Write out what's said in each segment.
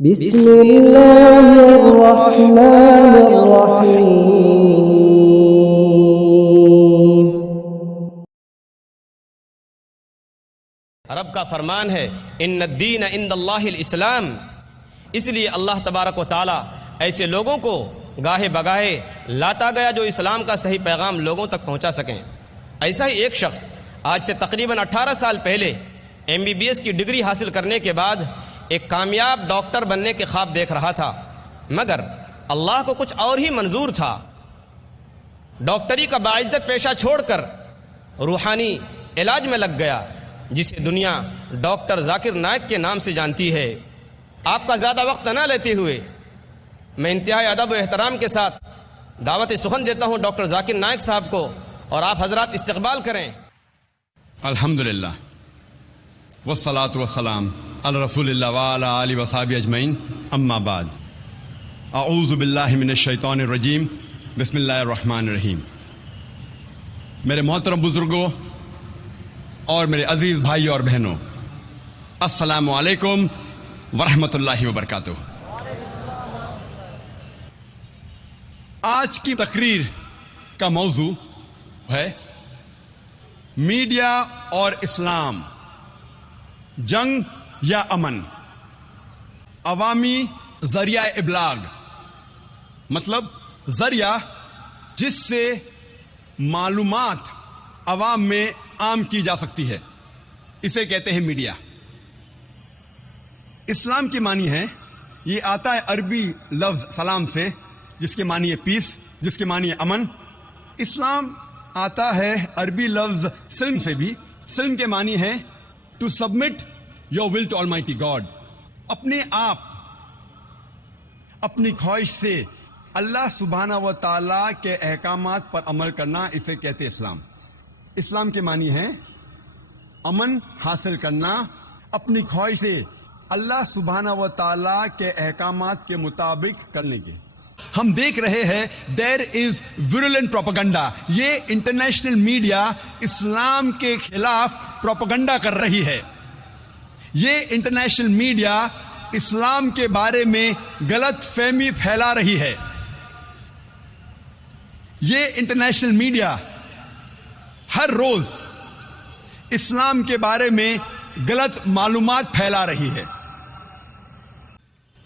بسم اللہ الرحمن الرحیم۔ رب کا فرمان ہے ان الدین عند اللہ الاسلام، اس لیے اللہ تبارک و تعالی ایسے لوگوں کو گاہے بگاہے لاتا گیا جو اسلام کا صحیح پیغام لوگوں تک پہنچا سکیں۔ ایسا ہی ایک شخص آج سے تقریباً 18 سال پہلے MBBS کی ڈگری حاصل کرنے کے بعد ایک کامیاب ڈاکٹر بننے کے خواب دیکھ رہا تھا، مگر اللہ کو کچھ اور ہی منظور تھا۔ ڈاکٹری کا باعزت پیشہ چھوڑ کر روحانی علاج میں لگ گیا، جسے دنیا ڈاکٹر ذاکر نائک کے نام سے جانتی ہے۔ آپ کا زیادہ وقت نہ لیتے ہوئے میں انتہائی ادب و احترام کے ساتھ دعوت سخن دیتا ہوں ڈاکٹر ذاکر نائک صاحب کو، اور آپ حضرات استقبال کریں۔ الحمدللہ والصلاة والسلام علی رسول اللہ وعلی آلہ وصحبہ اجمعین، اما بعد، اعوذ باللہ من الشیطان الرجیم، بسم اللہ الرحمن الرحیم۔ میرے محترم بزرگوں اور میرے عزیز بھائیوں اور بہنوں، السلام علیکم ورحمۃ اللہ وبرکاتہ۔ آج کی تقریر کا موضوع ہے میڈیا اور اسلام، جنگ یا امن، عوامی ذریعہ ابلاغ، مطلب ذریعہ جس سے معلومات عوام میں عام کی جا سکتی ہے، اسے کہتے ہیں میڈیا۔ اسلام کی معنی ہے، یہ آتا ہے عربی لفظ سلام سے، جس کے معنی ہے پیس، جس کے معنی ہے امن۔ اسلام آتا ہے عربی لفظ سلم سے بھی، سلم کے معنی ہے to submit your will to almighty God, اپنے آپ اپنی خواہش سے اللہ سبحانہ و تعالیٰ کے احکامات پر عمل کرنا، اسے کہتے اسلام۔ اسلام کے معنی ہے امن حاصل کرنا، اپنی خواہش سے اللہ سبحانہ و تعالیٰ کے احکامات کے مطابق کرنے کے۔ ہم دیکھ رہے ہیں دیر از ویرولنٹ پروپیگنڈا، یہ انٹرنیشنل میڈیا اسلام کے خلاف پروپیگنڈا کر رہی ہے۔ یہ انٹرنیشنل میڈیا اسلام کے بارے میں غلط فہمی پھیلا رہی ہے۔ یہ انٹرنیشنل میڈیا ہر روز اسلام کے بارے میں غلط معلومات پھیلا رہی ہے۔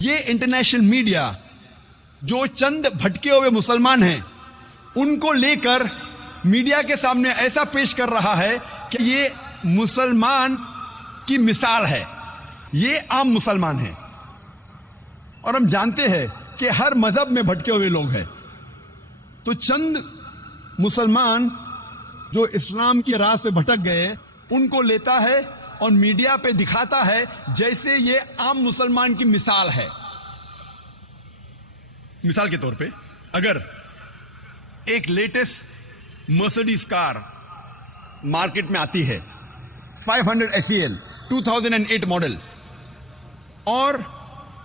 یہ انٹرنیشنل میڈیا جو چند بھٹکے ہوئے مسلمان ہیں ان کو لے کر میڈیا کے سامنے ایسا پیش کر رہا ہے کہ یہ مسلمان کی مثال ہے، یہ عام مسلمان ہیں۔ اور ہم جانتے ہیں کہ ہر مذہب میں بھٹکے ہوئے لوگ ہیں، تو چند مسلمان جو اسلام کی راہ سے بھٹک گئے ان کو لیتا ہے اور میڈیا پہ دکھاتا ہے جیسے یہ عام مسلمان کی مثال ہے۔ مثال کے طور پہ اگر ایک لیٹسٹ مرسیڈیز کار مارکیٹ میں آتی ہے 500 SEL 2008 ماڈل، اور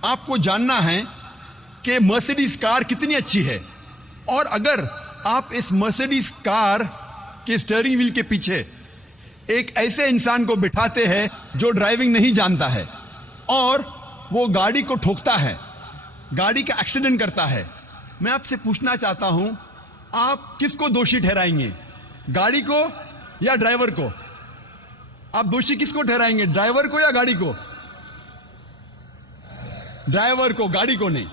آپ کو جاننا ہے کہ مرسیڈیز کار کتنی اچھی ہے، اور اگر آپ اس مرسیڈیز کار کے اسٹیئرنگ وہیل کے پیچھے ایک ایسے انسان کو بٹھاتے ہیں جو ڈرائیونگ نہیں جانتا ہے اور وہ گاڑی کو ٹھوکتا ہے، گاڑی کا ایکسیڈنٹ کرتا ہے، میں آپ سے پوچھنا چاہتا ہوں آپ کس کو دوشی ٹھہرائیں گے، گاڑی کو یا ڈرائیور کو؟ آپ دوشی کس کو ٹھہرائیں گے، ڈرائیور کو یا گاڑی کو؟ ڈرائیور کو، گاڑی کو نہیں۔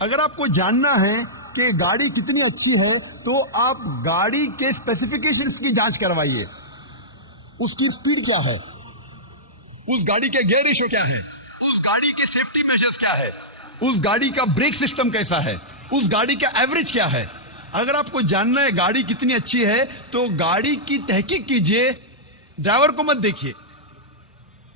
اگر آپ کو جاننا ہے کہ گاڑی کتنی اچھی ہے تو آپ گاڑی کے اسپیسیفکیشنز کی جانچ کروائیے، اس کی سپیڈ کیا ہے، اس گاڑی کے گیئر ریشو کیا ہے، اس گاڑی کے سیفٹی میجرز کیا ہے، اس گاڑی کا بریک سسٹم کیسا ہے، اس گاڑی کا ایوریج کیا ہے۔ اگر آپ کو جاننا ہے گاڑی کتنی اچھی ہے تو گاڑی کی تحقیق کیجئے، ڈرائیور کو مت دیکھیے۔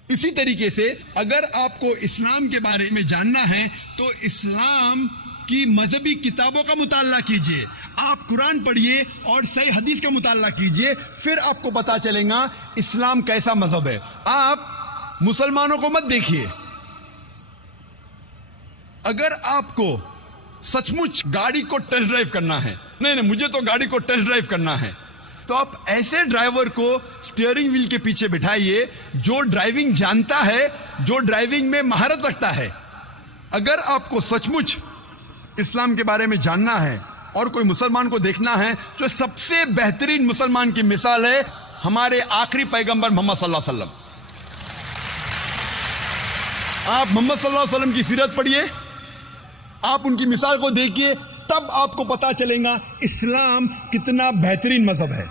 اسی طریقے سے اگر آپ کو اسلام کے بارے میں جاننا ہے تو اسلام کی مذہبی کتابوں کا مطالعہ کیجئے، آپ قرآن پڑھیے اور صحیح حدیث کا مطالعہ کیجئے، پھر آپ کو پتا چلے گا اسلام کیسا مذہب ہے۔ آپ مسلمانوں کو مت دیکھیے۔ اگر آپ کو سچ مچ گاڑی کو ٹیسٹ ڈرائیو کرنا ہے، نہیں مجھے تو گاڑی کو ٹیسٹ ڈرائیو کرنا ہے، تو آپ ایسے ڈرائیور کو اسٹیئرنگ وہیل کے پیچھے بٹھائیے جو ڈرائیونگ جانتا ہے، جو ڈرائیونگ میں مہارت رکھتا ہے۔ اگر آپ کو سچ مچ اسلام کے بارے میں جاننا ہے اور کوئی مسلمان کو دیکھنا ہے تو سب سے بہترین مسلمان کی مثال ہے ہمارے آخری پیغمبر محمد صلی اللہ علیہ وسلم. آپ محمد صلی اللہ علیہ وسلم کی سیرت پڑھیے, آپ ان کی مثال کو دیکھیے, تب آپ کو پتا چلے گا اسلام کتنا بہترین مذہب ہے.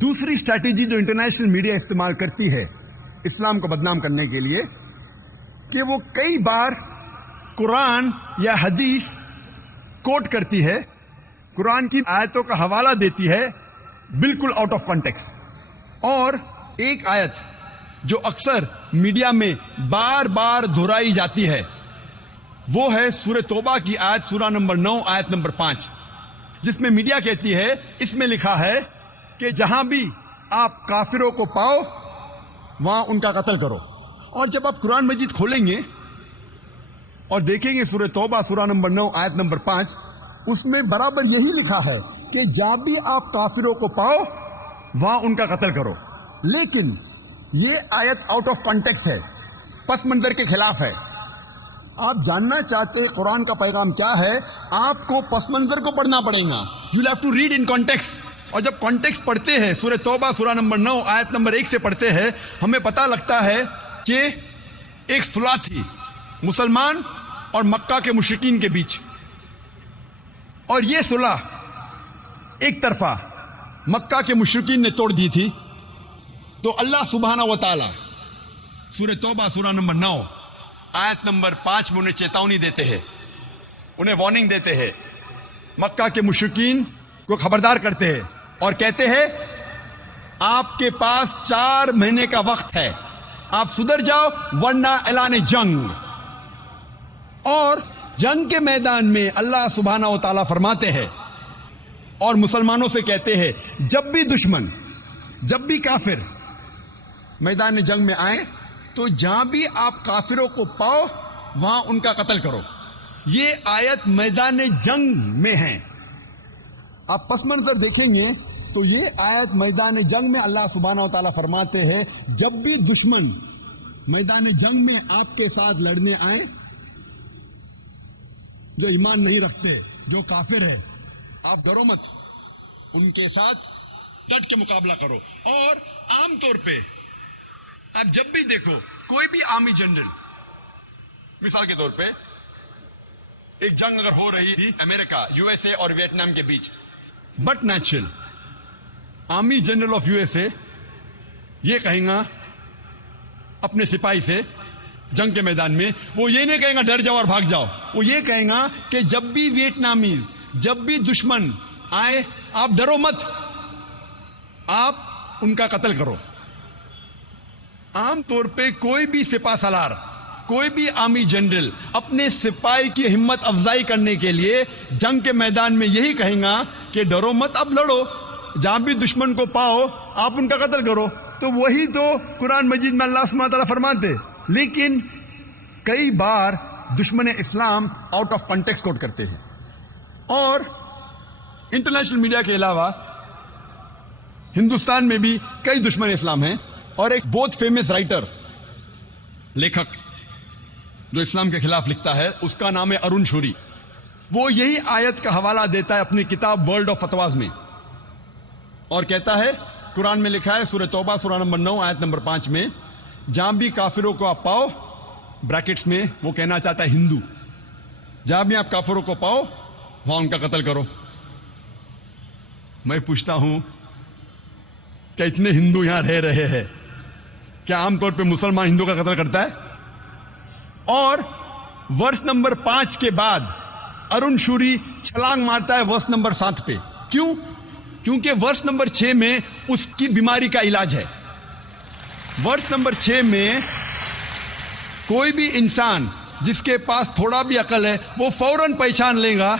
دوسری اسٹریٹجی جو انٹرنیشنل میڈیا استعمال کرتی ہے اسلام کو بدنام کرنے کے لیے, کہ وہ کئی بار قرآن یا حدیث کوٹ کرتی ہے, قرآن کی آیتوں کا حوالہ دیتی ہے بالکل آؤٹ آف کانٹیکسٹ. اور ایک آیت جو اکثر میڈیا میں بار بار دہرائی جاتی ہے وہ ہے سورہ توبہ کی آیت, سورہ نمبر 9 آیت نمبر 5, جس میں میڈیا کہتی ہے, اس میں لکھا ہے کہ جہاں بھی آپ کافروں کو پاؤ وہاں ان کا قتل کرو. اور جب آپ قرآن مجید کھولیں گے اور دیکھیں گے سورہ توبہ سورہ نمبر 9 آیت نمبر 5, اس میں برابر یہی لکھا ہے کہ جہاں بھی آپ کافروں کو پاؤ وہاں ان کا قتل کرو. لیکن یہ آیت آؤٹ آف کانٹیکسٹ ہے, پس منظر کے خلاف ہے. آپ جاننا چاہتے قرآن کا پیغام کیا ہے, آپ کو پس منظر کو پڑھنا پڑے گا. You have to read in context. اور جب کانٹیکسٹ پڑھتے ہیں, سورہ توبہ سورہ نمبر 9 آیت نمبر 1 سے پڑھتے ہیں, ہمیں پتہ لگتا ہے کہ ایک صلح تھی مسلمان اور مکہ کے مشرکین کے بیچ, اور یہ صلح ایک طرفہ مکہ کے مشرکین نے توڑ دی تھی. تو اللہ سبحانہ و تعالی سورہ توبہ سورہ نمبر 9 آیت نمبر 5 میں انہیں چیتونی دیتے ہیں, انہیں وارننگ دیتے ہیں, مکہ کے مشرکین کو خبردار کرتے ہیں اور کہتے ہیں آپ کے پاس 4 مہینے کا وقت ہے, آپ سدھر جاؤ ورنہ اعلان جنگ. اور جنگ کے میدان میں اللہ سبحانہ و تعالیٰ فرماتے ہیں اور مسلمانوں سے کہتے ہیں جب بھی دشمن, جب بھی کافر میدان جنگ میں آئے تو جہاں بھی آپ کافروں کو پاؤ وہاں ان کا قتل کرو. یہ آیت میدان جنگ میں ہے. آپ پس منظر دیکھیں گے تو یہ آیت میدان جنگ میں اللہ سبحانہ و تعالیٰ فرماتے ہیں جب بھی دشمن میدان جنگ میں آپ کے ساتھ لڑنے آئے, جو ایمان نہیں رکھتے, جو کافر ہے, آپ ڈرو مت, ان کے ساتھ ڈٹ کے مقابلہ کرو. اور عام طور پہ آپ جب بھی دیکھو کوئی بھی آرمی جنرل, مثال کے طور پہ ایک جنگ اگر ہو رہی تھی امریکہ یو ایس اے اور ویتنام کے بیچ, but natural army general of U S A یہ کہیں گا اپنے سپاہی سے جنگ کے میدان میں, وہ یہ نہیں کہیں گا ڈر جاؤ اور بھاگ جاؤ, وہ یہ کہیں گا کہ جب بھی ویتنامیز, جب بھی دشمن آئے آپ ڈرو مت, آپ ان کا قتل کرو. عام طور پہ کوئی بھی سپاہ سالار, کوئی بھی آرمی جنرل اپنے سپاہی کی ہمت افزائی کرنے کے لیے جنگ کے میدان میں یہی کہیں گا کہ ڈرو مت, اب لڑو, جہاں بھی دشمن کو پاؤ آپ ان کا قتل کرو. تو وہی تو قرآن مجید میں اللہ سبحانہ تعالیٰ فرماتے. لیکن کئی بار دشمن اسلام آؤٹ آف کانٹیکسٹ کوٹ کرتے ہیں. اور انٹرنیشنل میڈیا کے علاوہ ہندوستان میں بھی کئی دشمن اسلام ہیں, اور ایک بہت فیمس رائٹر, لیکھک جو اسلام کے خلاف لکھتا ہے, اس کا نام ہے ارون شوری. وہ یہی آیت کا حوالہ دیتا ہے اپنی کتاب ورلڈ آف فتواز میں, اور کہتا ہے قرآن میں لکھا ہے سورہ توبہ سورہ نمبر 9 آیت نمبر 5 میں, جہاں بھی کافروں کو آپ پاؤ, بریکٹس میں وہ کہنا چاہتا ہے ہندو, جہاں بھی آپ کافروں کو پاؤ وہاں ان کا قتل کرو. میں پوچھتا ہوں کیا اتنے ہندو یہاں رہ رہے ہیں, کیا عام طور پہ مسلمان ہندو کا قتل کرتا ہے؟ اور ورس نمبر 5 کے بعد ارون شوری چھلانگ مارتا ہے ورس نمبر 7 پہ. کیوں؟ کیونکہ ورس نمبر 6 میں اس کی بیماری کا علاج ہے. ورس نمبر 6 میں کوئی بھی انسان جس کے پاس تھوڑا بھی عقل ہے وہ فوراً پہچان لے گا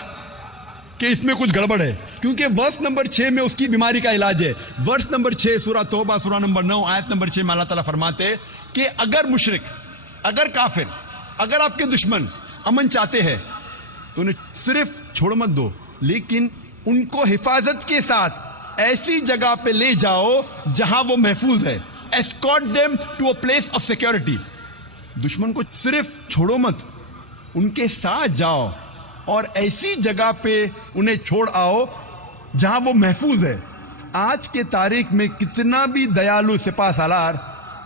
کہ اس میں کچھ گڑبڑ ہے, کیونکہ ورس نمبر 6 میں اس کی بیماری کا علاج ہے. ورس نمبر 6 سورہ توبہ سورہ نمبر 9 آیت نمبر 6 میں اللہ تعالیٰ فرماتے کہ اگر مشرک, اگر کافر, اگر آپ کے دشمن امن چاہتے ہیں تو انہیں صرف چھوڑ مت دو, لیکن ان کو حفاظت کے ساتھ ایسی جگہ پہ لے جاؤ جہاں وہ محفوظ ہے. Escort them to a place of security. دشمن کو صرف چھوڑو مت، ان کے ساتھ جاؤ اور ایسی جگہ پہ انہیں چھوڑ آؤ جہاں وہ محفوظ ہے۔ آج کے تاریخ میں کتنا بھی دیالو سپاہ سالار،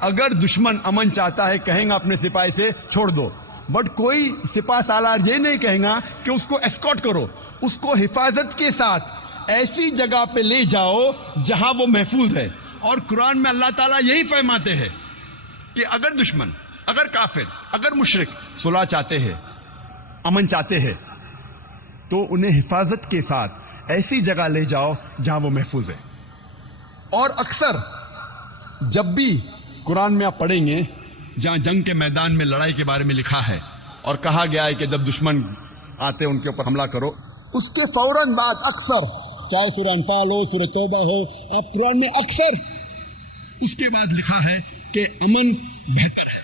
اگر دشمن امن چاہتا ہے کہیں گا اپنے سپاہی سے چھوڑ دو، بٹ کوئی سپاہ سالار یہ نہیں کہیں گا کہ اس کو اسکارٹ کرو، اس کو حفاظت کے ساتھ ایسی جگہ پہ لے جاؤ جہاں وہ محفوظ ہے۔ اور قرآن میں اللہ تعالیٰ یہی فرماتے ہیں کہ اگر دشمن، اگر کافر، اگر مشرک صلح چاہتے ہیں، امن چاہتے ہیں، تو انہیں حفاظت کے ساتھ ایسی جگہ لے جاؤ جہاں وہ محفوظ ہے۔ اور اکثر جب بھی قرآن میں آپ پڑھیں گے جہاں جنگ کے میدان میں لڑائی کے بارے میں لکھا ہے اور کہا گیا ہے کہ جب دشمن آتے ان کے اوپر حملہ کرو، اس کے فوراً بعد اکثر، چاہے سورہ انفال ہو، سورہ توبہ ہو، آپ قرآن میں اکثر اس کے بعد لکھا ہے کہ امن بہتر ہے،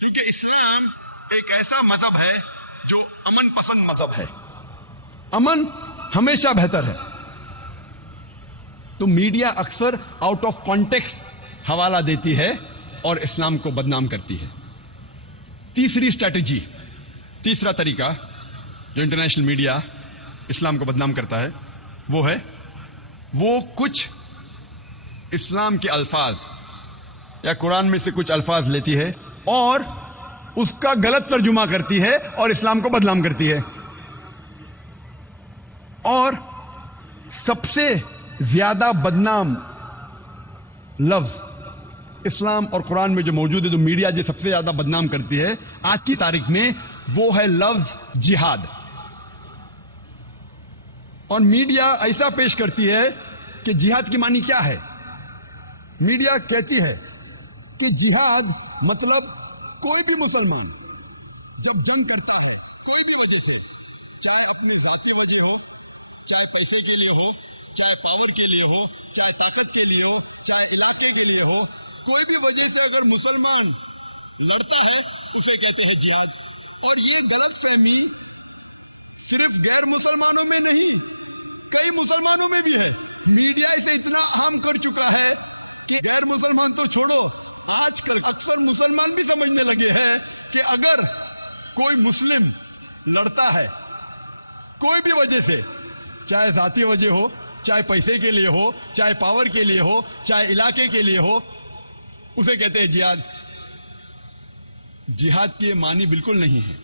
کیونکہ اسلام ایک ایسا مذہب ہے جو امن پسند مذہب ہے۔ امن ہمیشہ بہتر ہے۔ تو میڈیا اکثر آؤٹ آف کانٹیکس حوالہ دیتی ہے اور اسلام کو بدنام کرتی ہے۔ تیسری اسٹریٹجی، تیسرا طریقہ جو انٹرنیشنل میڈیا اسلام کو بدنام کرتا ہے وہ ہے، وہ کچھ اسلام کے الفاظ یا قرآن میں سے کچھ الفاظ لیتی ہے اور اس کا غلط ترجمہ کرتی ہے اور اسلام کو بدنام کرتی ہے۔ اور سب سے زیادہ بدنام لفظ اسلام اور قرآن میں جو موجود ہے، جو میڈیا جو سب سے زیادہ بدنام کرتی ہے آج کی تاریخ میں، وہ ہے لفظ جہاد۔ اور میڈیا ایسا پیش کرتی ہے کہ جہاد کی معنی کیا ہے؟ میڈیا کہتی ہے کہ جہاد مطلب کوئی بھی مسلمان جب جنگ کرتا ہے کوئی بھی وجہ سے، چاہے اپنے ذاتی وجہ ہو، چاہے پیسے کے لیے ہو، چاہے پاور کے لیے ہو، چاہے طاقت کے لیے ہو، چاہے علاقے کے لیے ہو، کوئی بھی وجہ سے اگر مسلمان لڑتا ہے اسے کہتے ہیں جہاد۔ اور یہ غلط فہمی صرف غیر مسلمانوں میں نہیں، کئی مسلمانوں میں بھی ہے۔ میڈیا اسے اتنا عام کر چکا ہے کہ غیر مسلمان تو چھوڑو، آج کل اکثر مسلمان بھی سمجھنے لگے ہیں کہ اگر کوئی مسلم لڑتا ہے کوئی بھی وجہ سے، چاہے ذاتی وجہ ہو، چاہے پیسے کے لیے ہو، چاہے پاور کے لیے ہو، چاہے علاقے کے لیے ہو، اسے کہتے ہیں جہاد۔ جہاد کی معنی بالکل نہیں ہے۔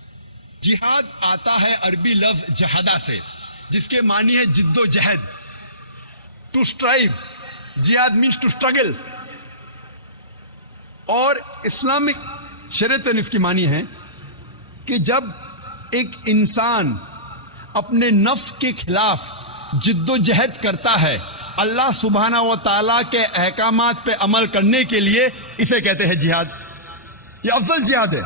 جہاد آتا ہے عربی لفظ جہادہ سے، جس کے معنی ہے جد و جہد، ٹو اسٹرائیو۔ جہاد مینس ٹو اسٹرگل۔ اور اسلامک شریعت اس کی معنی ہے کہ جب ایک انسان اپنے نفس کے خلاف جد و جہد کرتا ہے اللہ سبحانہ و تعالیٰ کے احکامات پہ عمل کرنے کے لیے، اسے کہتے ہیں جہاد۔ یہ افضل جہاد ہے۔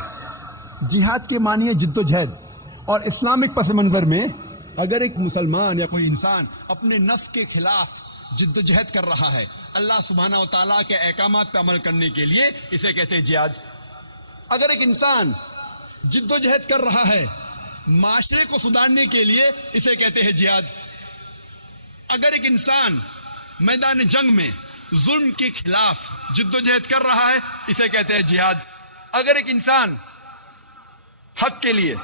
جہاد کے معنی ہے جد و جہد۔ اور اسلامک پس منظر میں اگر ایک مسلمان یا کوئی انسان اپنے نفس کے خلاف جد و جہد کر رہا ہے اللہ سبحانہ و تعالیٰ کے احکامات پہ عمل کرنے کے لیے، اسے کہتے ہیں جہاد۔ اگر ایک انسان جد و جہد کر رہا ہے معاشرے کو سدھارنے کے لیے، اسے کہتے ہیں جہاد۔ اگر ایک انسان میدان جنگ میں ظلم کے خلاف جد و جہد کر رہا ہے، اسے کہتے ہیں جہاد۔ اگر ایک انسان حق کے لیے،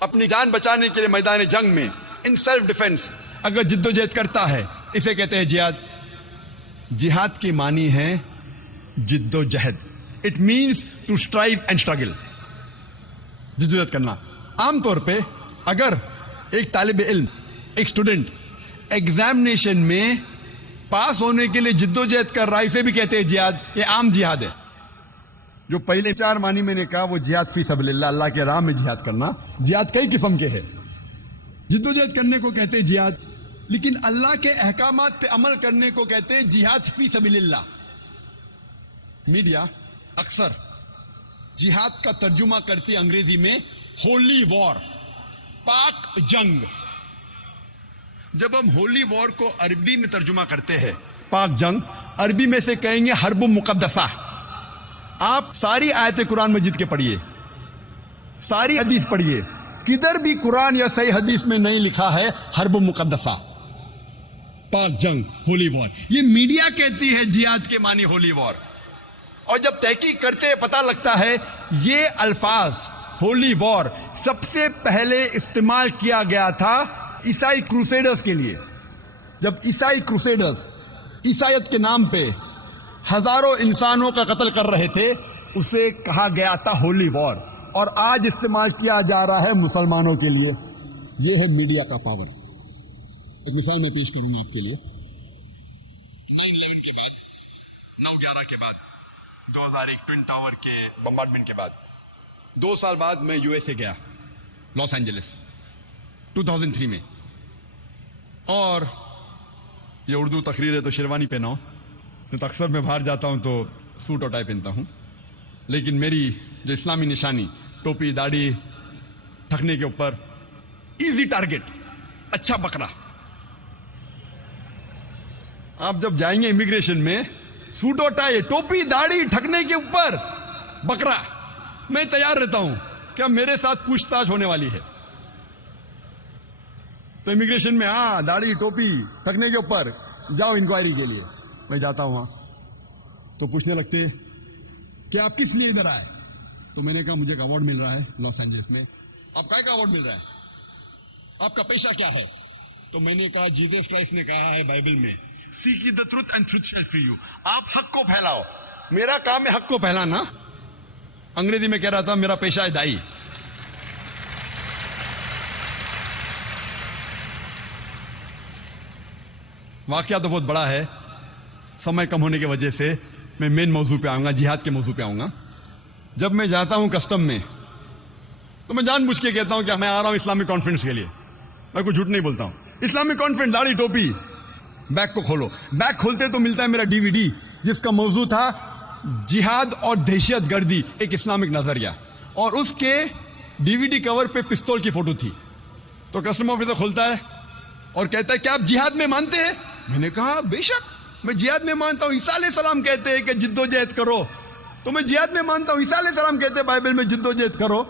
اپنی جان بچانے کے لیے میدان جنگ میں ان سیلف ڈیفense اگر جد و جہد کرتا ہے، اسے کہتے ہیں جہاد۔ جہاد کی معنی ہے جد و جہد۔ It means to strive and struggle, جد و جہد کرنا۔ عام طور پہ اگر ایک طالب علم، ایک اسٹوڈنٹ ایگزامینیشن میں پاس ہونے کے لیے جد و جہد کر رہا ہے، اسے بھی کہتے ہیں جہاد۔ یہ عام جہاد ہے۔ جو پہلے 4 معنی میں نے کہا وہ جہاد فی سبیل اللہ، اللہ کے راہ میں جہاد کرنا۔ جہاد کئی قسم کے ہیں۔ جد و جہد کرنے کو کہتے ہیں جہاد، لیکن اللہ کے احکامات پہ عمل کرنے کو کہتے ہیں جہاد فی سبیل اللہ۔ میڈیا اکثر جہاد کا ترجمہ کرتی ہے انگریزی میں ہولی وار، پاک جنگ۔ جب ہم ہولی وار کو عربی میں ترجمہ کرتے ہیں پاک جنگ، عربی میں سے کہیں گے حرب مقدسہ۔ آپ ساری آیت قرآن مجید کے پڑھیے، ساری حدیث پڑھیے، کدھر بھی قرآن یا صحیح حدیث میں نہیں لکھا ہے حرب مقدسہ، پاک جنگ، ہولی وار۔ یہ میڈیا کہتی ہے جہاد کے معنی ہولی وار۔ اور جب تحقیق کرتے پتہ لگتا ہے یہ الفاظ ہولی وار سب سے پہلے استعمال کیا گیا تھا عیسائی کروسیڈرز کے لیے. جب عیسائی کروسیڈرز عیسائیت کے نام پہ ہزاروں انسانوں کا قتل کر رہے تھے, اسے کہا گیا تھا ہولی وار, اور آج استعمال کیا جا رہا ہے مسلمانوں کے لیے. یہ ہے میڈیا کا پاور. ایک مثال میں پیش کروں گا آپ کے لیے. 9/11 کے بعد, 9/11 کے بعد, 2001 ٹوین ٹاور کے بمبارڈمنٹ کے بعد 2 سال بعد میں یو ایس اے گیا, لاس اینجلس 2003 میں. اور یہ اردو تقریر ہے تو شیروانی پہنا ہوں, نہیں تو اکثر میں باہر جاتا ہوں تو سوٹ اور ٹائی پہنتا ہوں. لیکن میری جو اسلامی نشانی, ٹوپی داڑھی ڈھکنے کے اوپر, ایزی ٹارگٹ, اچھا بکرا. آپ جب جائیں گے امیگریشن میں, سوٹ اور ٹائی, ٹوپی داڑھی ڈھکنے کے اوپر بکرا, میں تیار رہتا ہوں کیا میرے ساتھ پوچھ تاچھ ہونے والی ہے. تو امیگریشن میں ہاں داڑھی ٹوپی ڈھکنے کے اوپر جاؤ انکوائری کے لیے. میں جاتا ہوں وہاں تو پوچھنے لگتے کہ آپ کس لیے ادھر آئے. تو میں نے کہا مجھے ایک ایوارڈ مل رہا ہے لاس اینجلس میں. آپ کا ایک ایوارڈ مل رہا ہے, آپ کا پیشہ کیا ہے؟ تو میں نے کہا جیزس کرائسٹ نے کہا ہے بائبل میں, seek the truth and truth shall free you. آپ حق کو پھیلاؤ. میرا کام ہے حق کو پھیلانا. انگریزی میں کہہ رہا تھا میرا پیشہ ہے دائی. واقعہ تو بہت بڑا ہے, سمے کم ہونے کی وجہ سے میں مین موضوع پہ آؤں گا, جہاد کے موضوع پہ آؤں گا. جب میں جاتا ہوں کسٹم میں تو میں جان بوجھ کے کہتا ہوں کہ میں آ رہا ہوں اسلامک کانفرنس کے لیے. میں کوئی جھوٹ نہیں بولتا ہوں. اسلامک کانفرنس, داڑھی ٹوپی. بیگ کو کھولو, بیگ کھولتے تو ملتا ہے میرا DVD جس کا موضوع تھا جہاد اور دہشت گردی, ایک اسلامک نظریہ. اور اس کے DVD کور پہ پستول کی فوٹو تھی. تو کسٹم آفیسر کھولتا ہے اور کہتا ہے کہ آپ جہاد میں مانتے ہیں؟ میں نے کہا بے شک میں جہاد میں مانتا ہوں. عیسیٰ علیہ السلام کہتے ہیں کہ جد و جہد کرو, تو میں جہاد میں مانتا ہوں. عیسیٰ علیہ السلام کہتے ہیں بائبل میں جد و جہد کرو.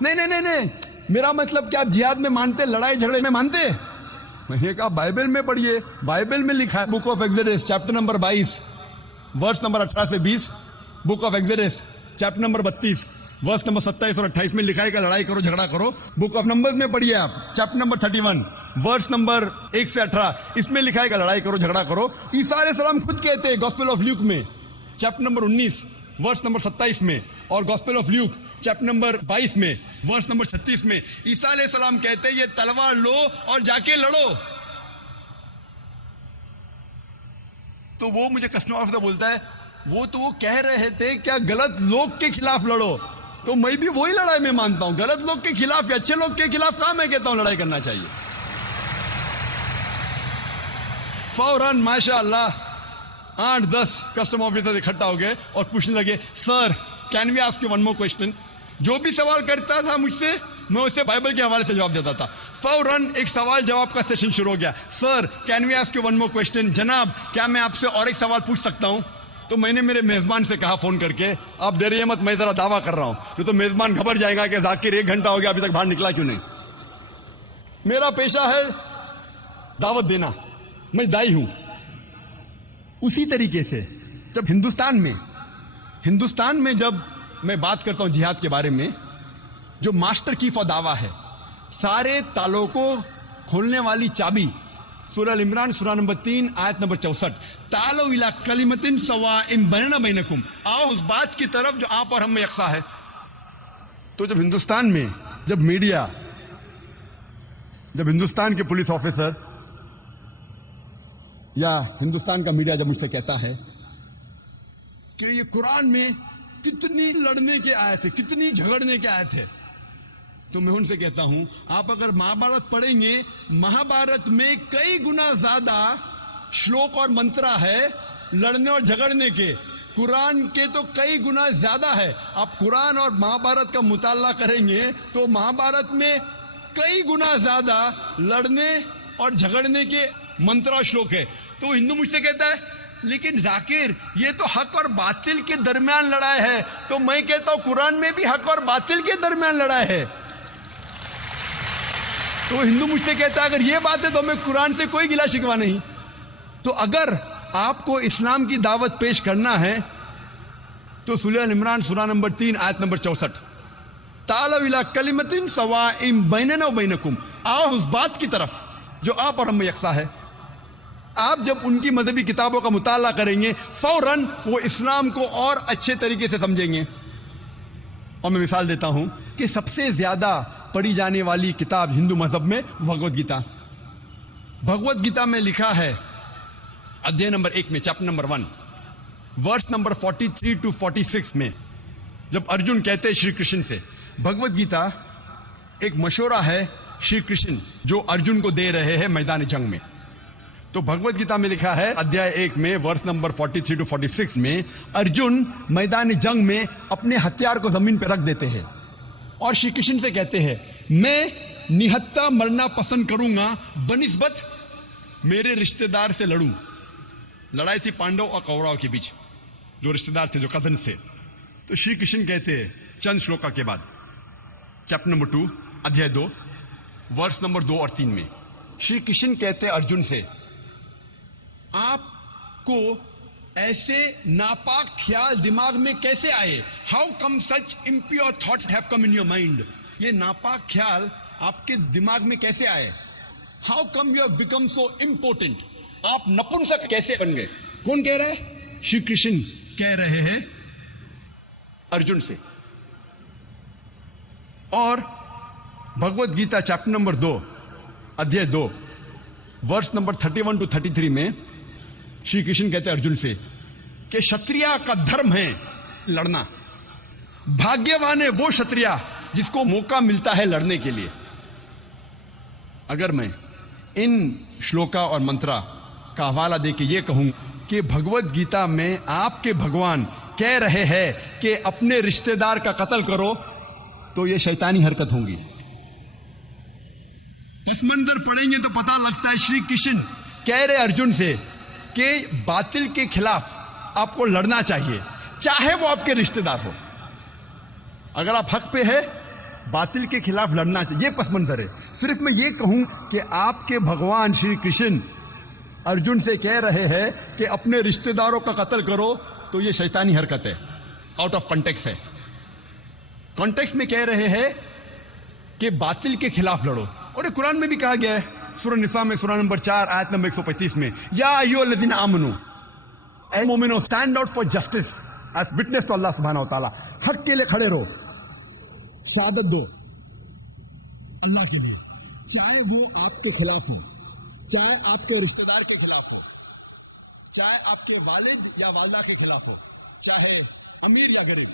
نہیں, میرا مطلب کہ آپ جہاد میں مانتے, لڑائی جھگڑے میں مانتے؟ میں نے کہا بائبل میں پڑھیے, بائبل میں لکھا ہے book of Exodus chapter number 22 verse number 18 سے 20, book of Exodus chapter number 32 verse number 27 اور 28 میں لکھا ہے کہ لڑائی کرو جھگڑا کرو. بک آف نمبرز میں پڑھیے آپ, چیپٹر نمبر 31 ورس نمبر 1 سے 18, اس میں لکھا ہے کہ لڑائی کرو جھگڑا کرو. عیسیٰ علیہ السلام خود کہتے ہیں گاسپل آف لیوک میں چیپٹر نمبر 19 ورس نمبر 27 میں, اور gospel of Luke chapter number 22 میں ورس نمبر 36 میں عیسیٰ علیہ السلام کہتے ہیں یہ تلوار لو اور جا کے لڑو. تو وہ مجھے کسٹم آفیسر بولتا ہے وہ کہہ رہے تھے کیا غلط لوگ کے خلاف لڑو. تو میں بھی وہی لڑائی میں مانتا ہوں, غلط لوگ کے خلاف یا اچھے لوگ کے خلاف کہاں میں کہتا ہوں لڑائی کرنا چاہیے. فوراً ماشاء اللہ 8-10 کسٹم آفیسر اکٹھا ہو گئے اور پوچھنے لگے sir can we ask you one more question. جو بھی سوال کرتا تھا مجھ سے میں اسے بائبل کے حوالے سے جواب دیتا تھا. فوراً ایک سوال جواب کا سیشن شروع ہو گیا. Sir can we ask you one more question, جناب کیا میں آپ سے اور ایک سوال پوچھ سکتا ہوں. تو میں نے میرے میزبان سے کہا فون کر کے آپ ڈریے مت, میں ذرا دعویٰ کر رہا ہوں. تو میزبان گھبر جائے گا کہ ذاکر 1 گھنٹہ ہو گیا ابھی تک باہر نکلا کیوں نہیں. میرا پیشہ ہے دعوت دینا, میں دائی ہوں. اسی طریقے سے جب ہندوستان میں جب میں بات کرتا ہوں جہاد کے بارے میں, جو ماسٹر کی دعویٰ ہے, سارے تالوں کو کھولنے والی چابی سورہ عمران سورہ نمبر 3 آیت نمبر 64, تعالوا الی کلمۃ سواء بیننا بینکم, آؤ اس بات کی طرف جو آپ اور ہم میں یکساں ہے. تو جب ہندوستان میں جب میڈیا, جب ہندوستان کے پولیس آفیسر یا ہندوستان کا میڈیا جب مجھ سے کہتا ہے کہ یہ قرآن میں کتنی لڑنے کے آیت ہے, کتنی جھگڑنے کے آیت ہے, تو میں ان سے کہتا ہوں آپ اگر مہابھارت پڑھیں گے, مہابھارت میں کئی گنا زیادہ شلوک اور منترا ہے لڑنے اور جھگڑنے کے, قرآن کے تو کئی گنا زیادہ ہے. آپ قرآن اور مہابھارت کا مطالعہ کریں گے تو مہابھارت میں کئی گنا زیادہ لڑنے اور جھگڑنے کے منترا شلوک ہے. تو ہندو مجھ سے کہتا ہے لیکن ذاکر یہ تو حق اور باطل کے درمیان لڑائی ہے. تو میں کہتا ہوں قرآن میں بھی حق اور باطل کے درمیان لڑائی ہے. تو ہندو مجھ سے کہتا ہے اگر یہ بات ہے تو ہمیں قرآن سے کوئی گلا شکوا نہیں. تو اگر آپ کو اسلام کی دعوت پیش کرنا ہے تو سورہ عمران سورہ نمبر 3 آیت نمبر 64، تعالوا الی کلمۃ سواء بیننا و بینکم، آؤ اس بات کی طرف جو آپ اور ہم میں یکساں ہے۔ آپ جب ان کی مذہبی کتابوں کا مطالعہ کریں گے فوراً وہ اسلام کو اور اچھے طریقے سے سمجھیں گے۔ اور میں مثال دیتا ہوں کہ سب سے زیادہ پڑھی جانے والی کتاب ہندو مذہب میں بھگوت گیتا۔ بھگوت گیتا میں لکھا ہے ادھیائے نمبر 1 میں chapter number 1 verse number 43 to 46 میں جب ارجن کہتے ہیں شری کرشن سے، بھگوت گیتا ایک مشورہ ہے شری کرشن جو ارجن کو دے رہے ہیں میدان جنگ میں۔ تو بھگوت گیتا میں لکھا ہے ادھیائے 1 میں ورس نمبر 43 to 46 میں ارجن میدان جنگ میں اپنے ہتھیار کو زمین پہ رکھ دیتے ہیں اور شری کرشن سے کہتے ہیں میں نہتا مرنا پسند کروں گا بنسبت میرے رشتہ دار سے لڑوں۔ لڑائی تھی پانڈو اور کورو کے بیچ، جو رشتہ دار تھے، جو کزن تھے۔ تو شری کرشن کہتے ہیں چند شلوکا کے بعد چیپٹر نمبر 2 ادھیائے 2 ورس نمبر 2 اور 3 میں شری کرشن کہتے ہیں ارجن سے، آپ کو ایسے ناپاک خیال دماغ میں کیسے آئے؟ How come such impure thoughts have come in your mind? یہ ناپاک خیال آپ کے دماغ میں کیسے آئے؟ How come you have become so important? آپ نپنسک کیسے بن گئے؟ کون کہہ رہا ہے؟ شری کرشن کہہ رہے ہیں ارجن سے۔ اور بھگوت گیتا چیپٹر نمبر 2 ادھیائے 2 ورس نمبر 31 to 33 میں شری کرشن کہتے ہیں ارجن سے کہ شتریا کا دھرم ہے لڑنا، بھاگیوان ہے وہ شتریا جس کو موقع ملتا ہے لڑنے کے لیے۔ اگر میں ان شلوکا اور منترا کا حوالہ دے کے یہ کہوں کہ بھگوت گیتا میں آپ کے بھگوان کہہ رہے ہیں کہ اپنے رشتہ دار کا قتل کرو تو یہ شیطانی حرکت ہوں گی۔ پس منظر پڑھیں گے تو پتہ لگتا ہے شری کرشن کہہ رہے ارجن سے کہ باطل کے خلاف آپ کو لڑنا چاہیے، چاہے وہ آپ کے رشتہ دار ہو۔ اگر آپ حق پہ ہے باطل کے خلاف لڑنا چاہیے، یہ پس منظر ہے۔ صرف میں یہ کہوں کہ آپ کے بھگوان شری کرشن ارجن سے کہہ رہے ہیں کہ اپنے رشتہ داروں کا قتل کرو تو یہ شیطانی حرکت ہے، آؤٹ آف کانٹیکسٹ ہے۔ کانٹیکسٹ میں کہہ رہے ہیں کہ باطل کے خلاف لڑو، اور یہ قرآن میں بھی کہا گیا ہے سورہ نساء میں سورہ نمبر 4 آیت نمبر 135 میں، یا ایھا الذین آمنو، اے مومنو stand out for justice as witness to اللہ سبحانہ و تعالیٰ، حق کے لیے کھڑے رہو، شہادت دو اللہ کے لیے، چاہے وہ آپ کے خلاف ہو، چاہے آپ کے رشتہ دار کے خلاف ہو، چاہے آپ کے والد یا والدہ کے خلاف ہو، چاہے امیر یا غریب،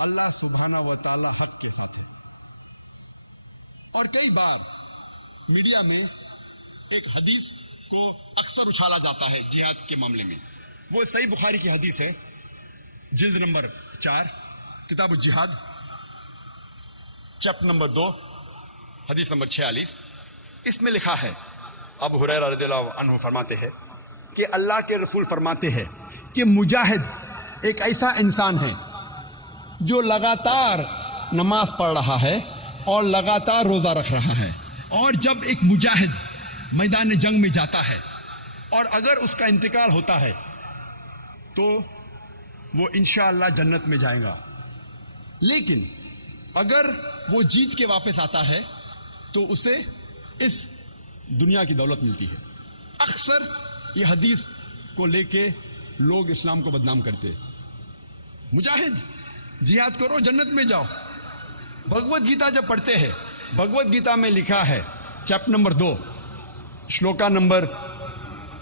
اللہ سبحانہ و تعالیٰ حق کے ساتھ ہے۔ اور کئی بار میڈیا میں ایک حدیث کو اکثر اچھالا جاتا ہے جہاد کے معاملے میں، وہ صحیح بخاری کی حدیث ہے، جلد نمبر 4 کتاب الجہاد چیپٹر نمبر 2 حدیث نمبر 46۔ اس میں لکھا ہے ابو ہریرہ رضی اللہ عنہ فرماتے ہیں کہ اللہ کے رسول فرماتے ہیں کہ مجاہد ایک ایسا انسان ہے جو لگاتار نماز پڑھ رہا ہے اور لگاتار روزہ رکھ رہا ہے، اور جب ایک مجاہد میدان جنگ میں جاتا ہے اور اگر اس کا انتقال ہوتا ہے تو وہ انشاءاللہ جنت میں جائے گا، لیکن اگر وہ جیت کے واپس آتا ہے تو اسے اس دنیا کی دولت ملتی ہے۔ اکثر یہ حدیث کو لے کے لوگ اسلام کو بدنام کرتے، مجاہد جہاد کرو جنت میں جاؤ۔ بھگوت گیتا جب پڑھتے ہیں، بھگوت گیتا میں لکھا ہے chapter number 2 shloka number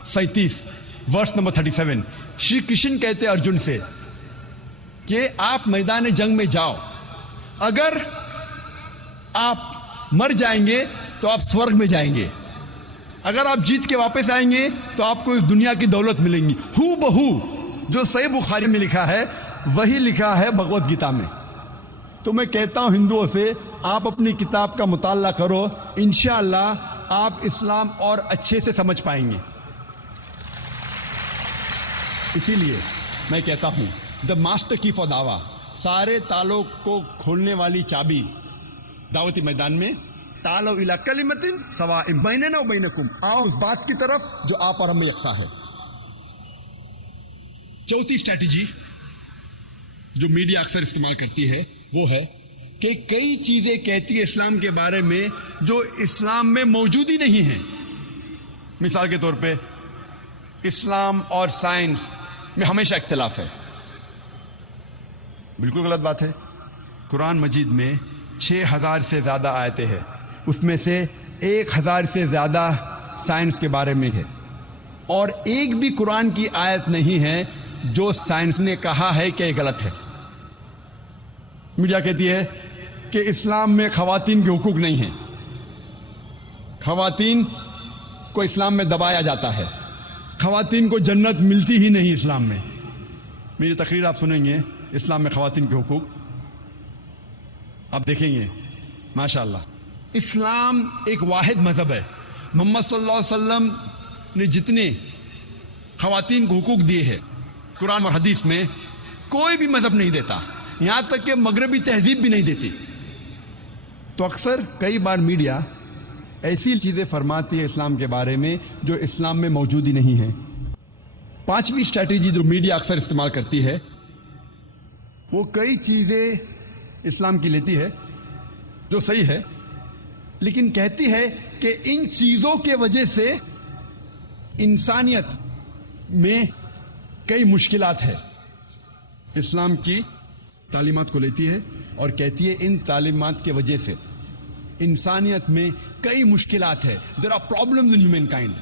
37 verse number 37، Shri Krishna کہتے ارجن سے کہ آپ میدان جنگ میں جاؤ، اگر آپ مر جائیں گے تو آپ سورگ میں جائیں گے، اگر آپ جیت کے واپس آئیں گے تو آپ کو اس دنیا کی دولت ملیں گی۔ ہو بہو جو صحیح بخاری میں لکھا ہے وہی لکھا ہے بھگوت گیتا میں۔ تو میں کہتا ہوں ہندوؤں سے آپ اپنی کتاب کا مطالعہ کرو، انشاءاللہ آپ اسلام اور اچھے سے سمجھ پائیں گے۔ اسی لیے میں کہتا ہوں دا ماسٹر کی فار دعویٰ، سارے تالوں کو کھولنے والی چابی دعوتی میدان میں، تعالوا الی کلمۃ سواء بیننا و بینکم، آؤ اس بات کی طرف جو آپ اور ہم میں یکساں ہے۔ چوتھی اسٹریٹجی جو میڈیا اکثر استعمال کرتی ہے وہ ہے کہ کئی چیزیں کہتی ہے اسلام کے بارے میں جو اسلام میں موجود ہی نہیں ہیں. مثال کے طور پہ اسلام اور سائنس میں ہمیشہ اختلاف ہے. بالکل غلط بات ہے. قرآن مجید میں 6000 سے زیادہ آیتیں ہیں، اس میں سے 1000 سے زیادہ سائنس کے بارے میں ہے، اور ایک بھی قرآن کی آیت نہیں ہے جو سائنس نے کہا ہے کہ یہ غلط ہے. میڈیا کہتی ہے کہ اسلام میں خواتین کے حقوق نہیں ہیں، خواتین کو اسلام میں دبایا جاتا ہے، خواتین کو جنت ملتی ہی نہیں اسلام میں. میری تقریر آپ سنیں گے اسلام میں خواتین کے حقوق، آپ دیکھیں گے ماشاءاللہ. اسلام ایک واحد مذہب ہے. محمد صلی اللہ علیہ وسلم نے جتنے خواتین کو حقوق دیے ہیں قرآن اور حدیث میں کوئی بھی مذہب نہیں دیتا، یہاں تک کہ مغربی تہذیب بھی نہیں دیتی. تو اکثر کئی بار میڈیا ایسی چیزیں فرماتی ہے اسلام کے بارے میں جو اسلام میں موجود ہی نہیں ہے. 5ویں اسٹریٹجی جو میڈیا اکثر استعمال کرتی ہے وہ کئی چیزیں اسلام کی لیتی ہے جو صحیح ہے، لیکن کہتی ہے کہ ان چیزوں کے وجہ سے انسانیت میں کئی مشکلات ہے. اسلام کی تعلیمات کو لیتی ہے اور کہتی ہے ان تعلیمات کی وجہ سے انسانیت میں کئی مشکلات ہے. There are problems in human kind.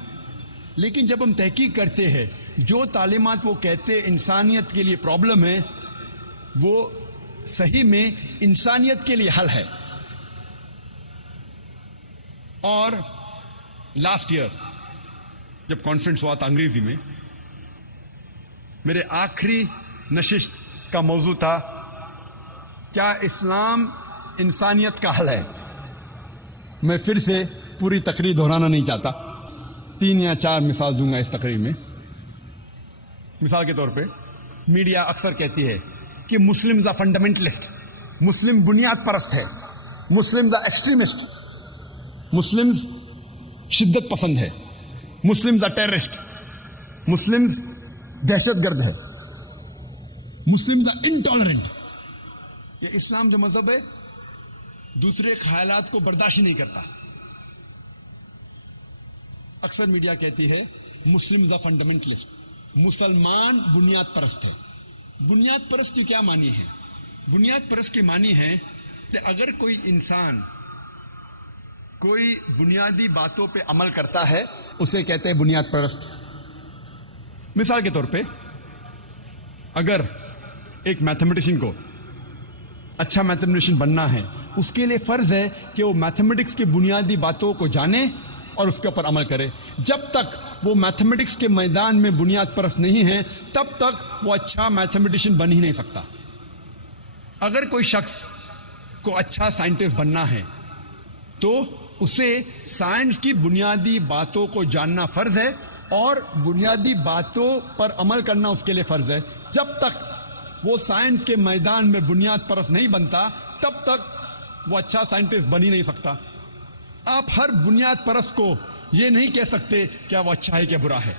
لیکن جب ہم تحقیق کرتے ہیں جو تعلیمات وہ کہتے انسانیت کے لیے پرابلم ہے وہ صحیح میں انسانیت کے لیے حل ہے. اور لاسٹ ایئر جب کانفرنس ہوا تھا انگریزی میں، میرے آخری نشست کا موضوع تھا کیا اسلام انسانیت کا حل ہے. میں پھر سے پوری تقریر دہرانا نہیں چاہتا، 3 یا 4 مثال دوں گا اس تقریر میں. مثال کے طور پہ میڈیا اکثر کہتی ہے کہ مسلمز آر فنڈامنٹلسٹ، مسلم بنیاد پرست ہے، مسلمز آر ایکسٹریمسٹ، مسلمز شدت پسند ہے، مسلمز آر ٹیررسٹ، مسلمز دہشت گرد ہے، مسلمز آر انٹالرنٹ. یہ اسلام جو مذہب ہے دوسرے خیالات کو برداشت نہیں کرتا. اکثر میڈیا کہتی ہے مسلمز آر فنڈامنٹلسٹ، مسلمان بنیاد پرست ہے. بنیاد پرست کی کیا معنی ہے؟ بنیاد پرست کی معنی ہے کہ اگر کوئی انسان کوئی بنیادی باتوں پہ عمل کرتا ہے اسے کہتے ہیں بنیاد پرست. مثال کے طور پہ اگر ایک میتھمیٹیشین کو اچھا میتھمیٹیشین بننا ہے اس کے لیے فرض ہے کہ وہ میتھمیٹکس کی بنیادی باتوں کو جانے اور اس کے اوپر عمل کرے. جب تک وہ میتھمیٹکس کے میدان میں بنیاد پرست نہیں ہے تب تک وہ اچھا میتھمیٹیشین بن ہی نہیں سکتا. اگر کوئی شخص کو اچھا سائنٹسٹ بننا ہے تو اسے سائنس کی بنیادی باتوں کو جاننا فرض ہے اور بنیادی باتوں پر عمل کرنا اس کے لیے فرض ہے. جب تک وہ سائنس کے میدان میں بنیاد پرست نہیں بنتا تب تک وہ اچھا سائنٹسٹ بن ہی نہیں سکتا. آپ ہر بنیاد پرست کو یہ نہیں کہہ سکتے کیا وہ اچھا ہے کیا برا ہے.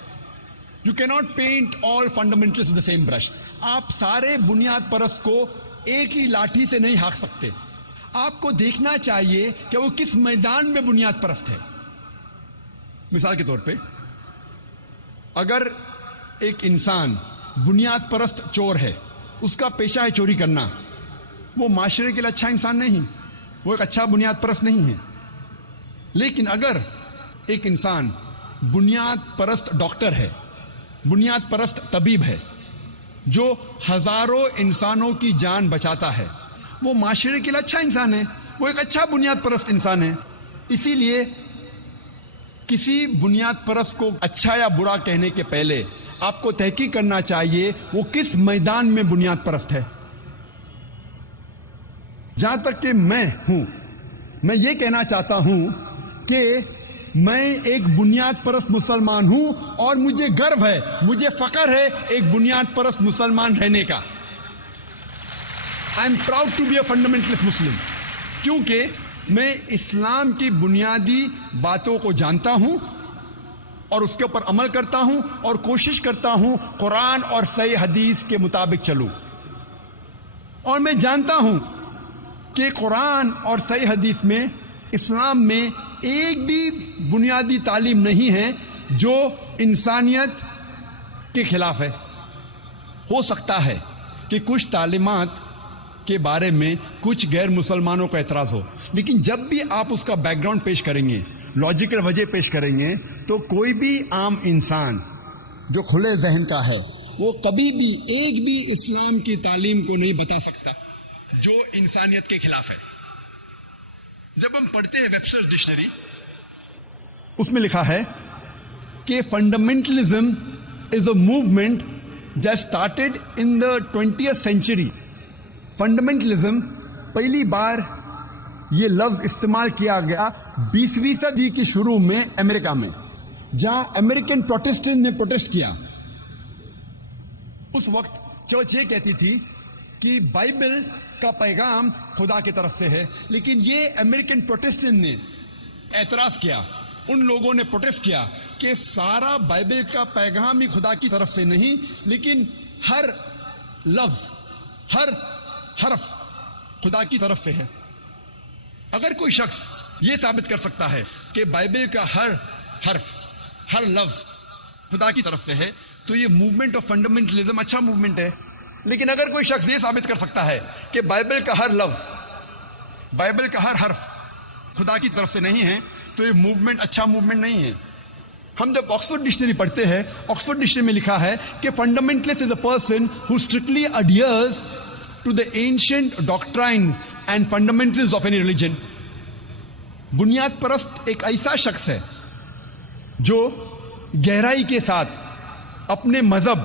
You can not paint all fundamentalists with the same brush. آپ سارے بنیاد پرست کو ایک ہی لاٹھی سے نہیں ہانک سکتے. آپ کو دیکھنا چاہیے کہ وہ کس میدان میں بنیاد پرست ہے. مثال کے طور پہ اگر ایک انسان بنیاد پرست چور ہے، اس کا پیشہ ہے چوری کرنا، وہ معاشرے کے لیے اچھا انسان نہیں، وہ ایک اچھا بنیاد پرست نہیں ہے. لیکن اگر ایک انسان بنیاد پرست ڈاکٹر ہے، بنیاد پرست طبیب ہے جو ہزاروں انسانوں کی جان بچاتا ہے، وہ معاشرے کے لیے اچھا انسان ہے، وہ ایک اچھا بنیاد پرست انسان ہے. اسی لیے کسی بنیاد پرست کو اچھا یا برا کہنے کے پہلے آپ کو تحقیق کرنا چاہیے وہ کس میدان میں بنیاد پرست ہے. جہاں تک کہ میں ہوں، میں یہ کہنا چاہتا ہوں کہ میں ایک بنیاد پرست مسلمان ہوں اور مجھے گرو ہے، مجھے فخر ہے ایک بنیاد پرست مسلمان رہنے کا. I am proud to be a fundamentalist Muslim, کیونکہ میں اسلام کی بنیادی باتوں کو جانتا ہوں اور اس کے اوپر عمل کرتا ہوں اور کوشش کرتا ہوں قرآن اور صحیح حدیث کے مطابق چلوں. اور میں جانتا ہوں کہ قرآن اور صحیح حدیث میں اسلام میں ایک بھی بنیادی تعلیم نہیں ہے جو انسانیت کے خلاف ہے. ہو سکتا ہے کہ کچھ تعلیمات کے بارے میں کچھ غیر مسلمانوں کا اعتراض ہو، لیکن جب بھی آپ اس کا بیک گراؤنڈ پیش کریں گے، لاجیکل وجہ پیش کریں گے، تو کوئی بھی عام انسان جو کھلے ذہن کا ہے وہ کبھی بھی ایک بھی اسلام کی تعلیم کو نہیں بتا سکتا جو انسانیت کے خلاف ہے. جب ہم پڑھتے ہیں ویبسٹر ڈکشنری، اس میں لکھا ہے کہ fundamentalism is a movement that started in the 20th century. Fundamentalism پہلی بار یہ لفظ استعمال کیا گیا 20ویں صدی کی شروع میں امریکہ میں، جہاں امریکن پروٹسٹنٹ نے پروٹسٹ کیا. اس وقت چرچ یہ کہتی تھی کہ بائبل کا پیغام خدا کی طرف سے ہے، لیکن یہ امریکن پروٹسٹنٹ نے اعتراض کیا، ان لوگوں نے پروٹسٹ کیا کہ سارا بائبل کا پیغام ہی خدا کی طرف سے نہیں، لیکن ہر لفظ، ہر حرف خدا کی طرف سے ہے. اگر کوئی شخص یہ ثابت کر سکتا ہے کہ بائبل کا ہر حرف، ہر لفظ خدا کی طرف سے ہے، تو یہ موومنٹ آف فنڈامنٹلزم اچھا موومنٹ ہے. لیکن اگر کوئی شخص یہ ثابت کر سکتا ہے کہ بائبل کا ہر لفظ، بائبل کا ہر حرف خدا کی طرف سے نہیں ہے، تو یہ موومنٹ اچھا موومنٹ نہیں ہے. ہم جب آکسفورڈ ڈکشنری پڑھتے ہیں، آکسفورڈ ڈکشنری میں لکھا ہے کہ fundamentalist is a person who strictly adheres to the ancient doctrines and fundamentals of any religion. بنیاد پرست ایک ایسا شخص ہے جو گہرائی کے ساتھ اپنے مذہب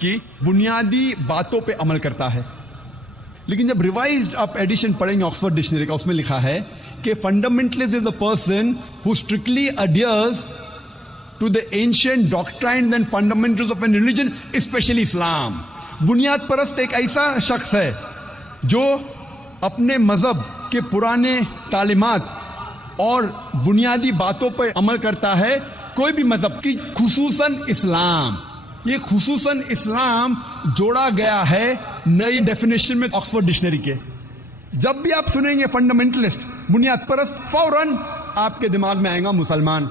کی بنیادی باتوں پہ عمل کرتا ہے. لیکن جب ریوائزڈ آپ ایڈیشن پڑھیں گے آکسفورڈ ڈکشنری کا، اس میں لکھا ہے کہ fundamentalist is a person who strictly adheres to the ancient doctrines and fundamentals of any religion, especially Islam. بنیاد پرست ایک ایسا شخص ہے جو اپنے مذہب کے پرانے تعلیمات اور بنیادی باتوں پر عمل کرتا ہے، کوئی بھی مذہب کی، خصوصاً اسلام. یہ خصوصاً اسلام جوڑا گیا ہے نئی ڈیفینیشن میں آکسفورڈ ڈکشنری کے. جب بھی آپ سنیں گے فنڈامنٹلسٹ، بنیاد پرست، فوراً آپ کے دماغ میں آئے گا مسلمان.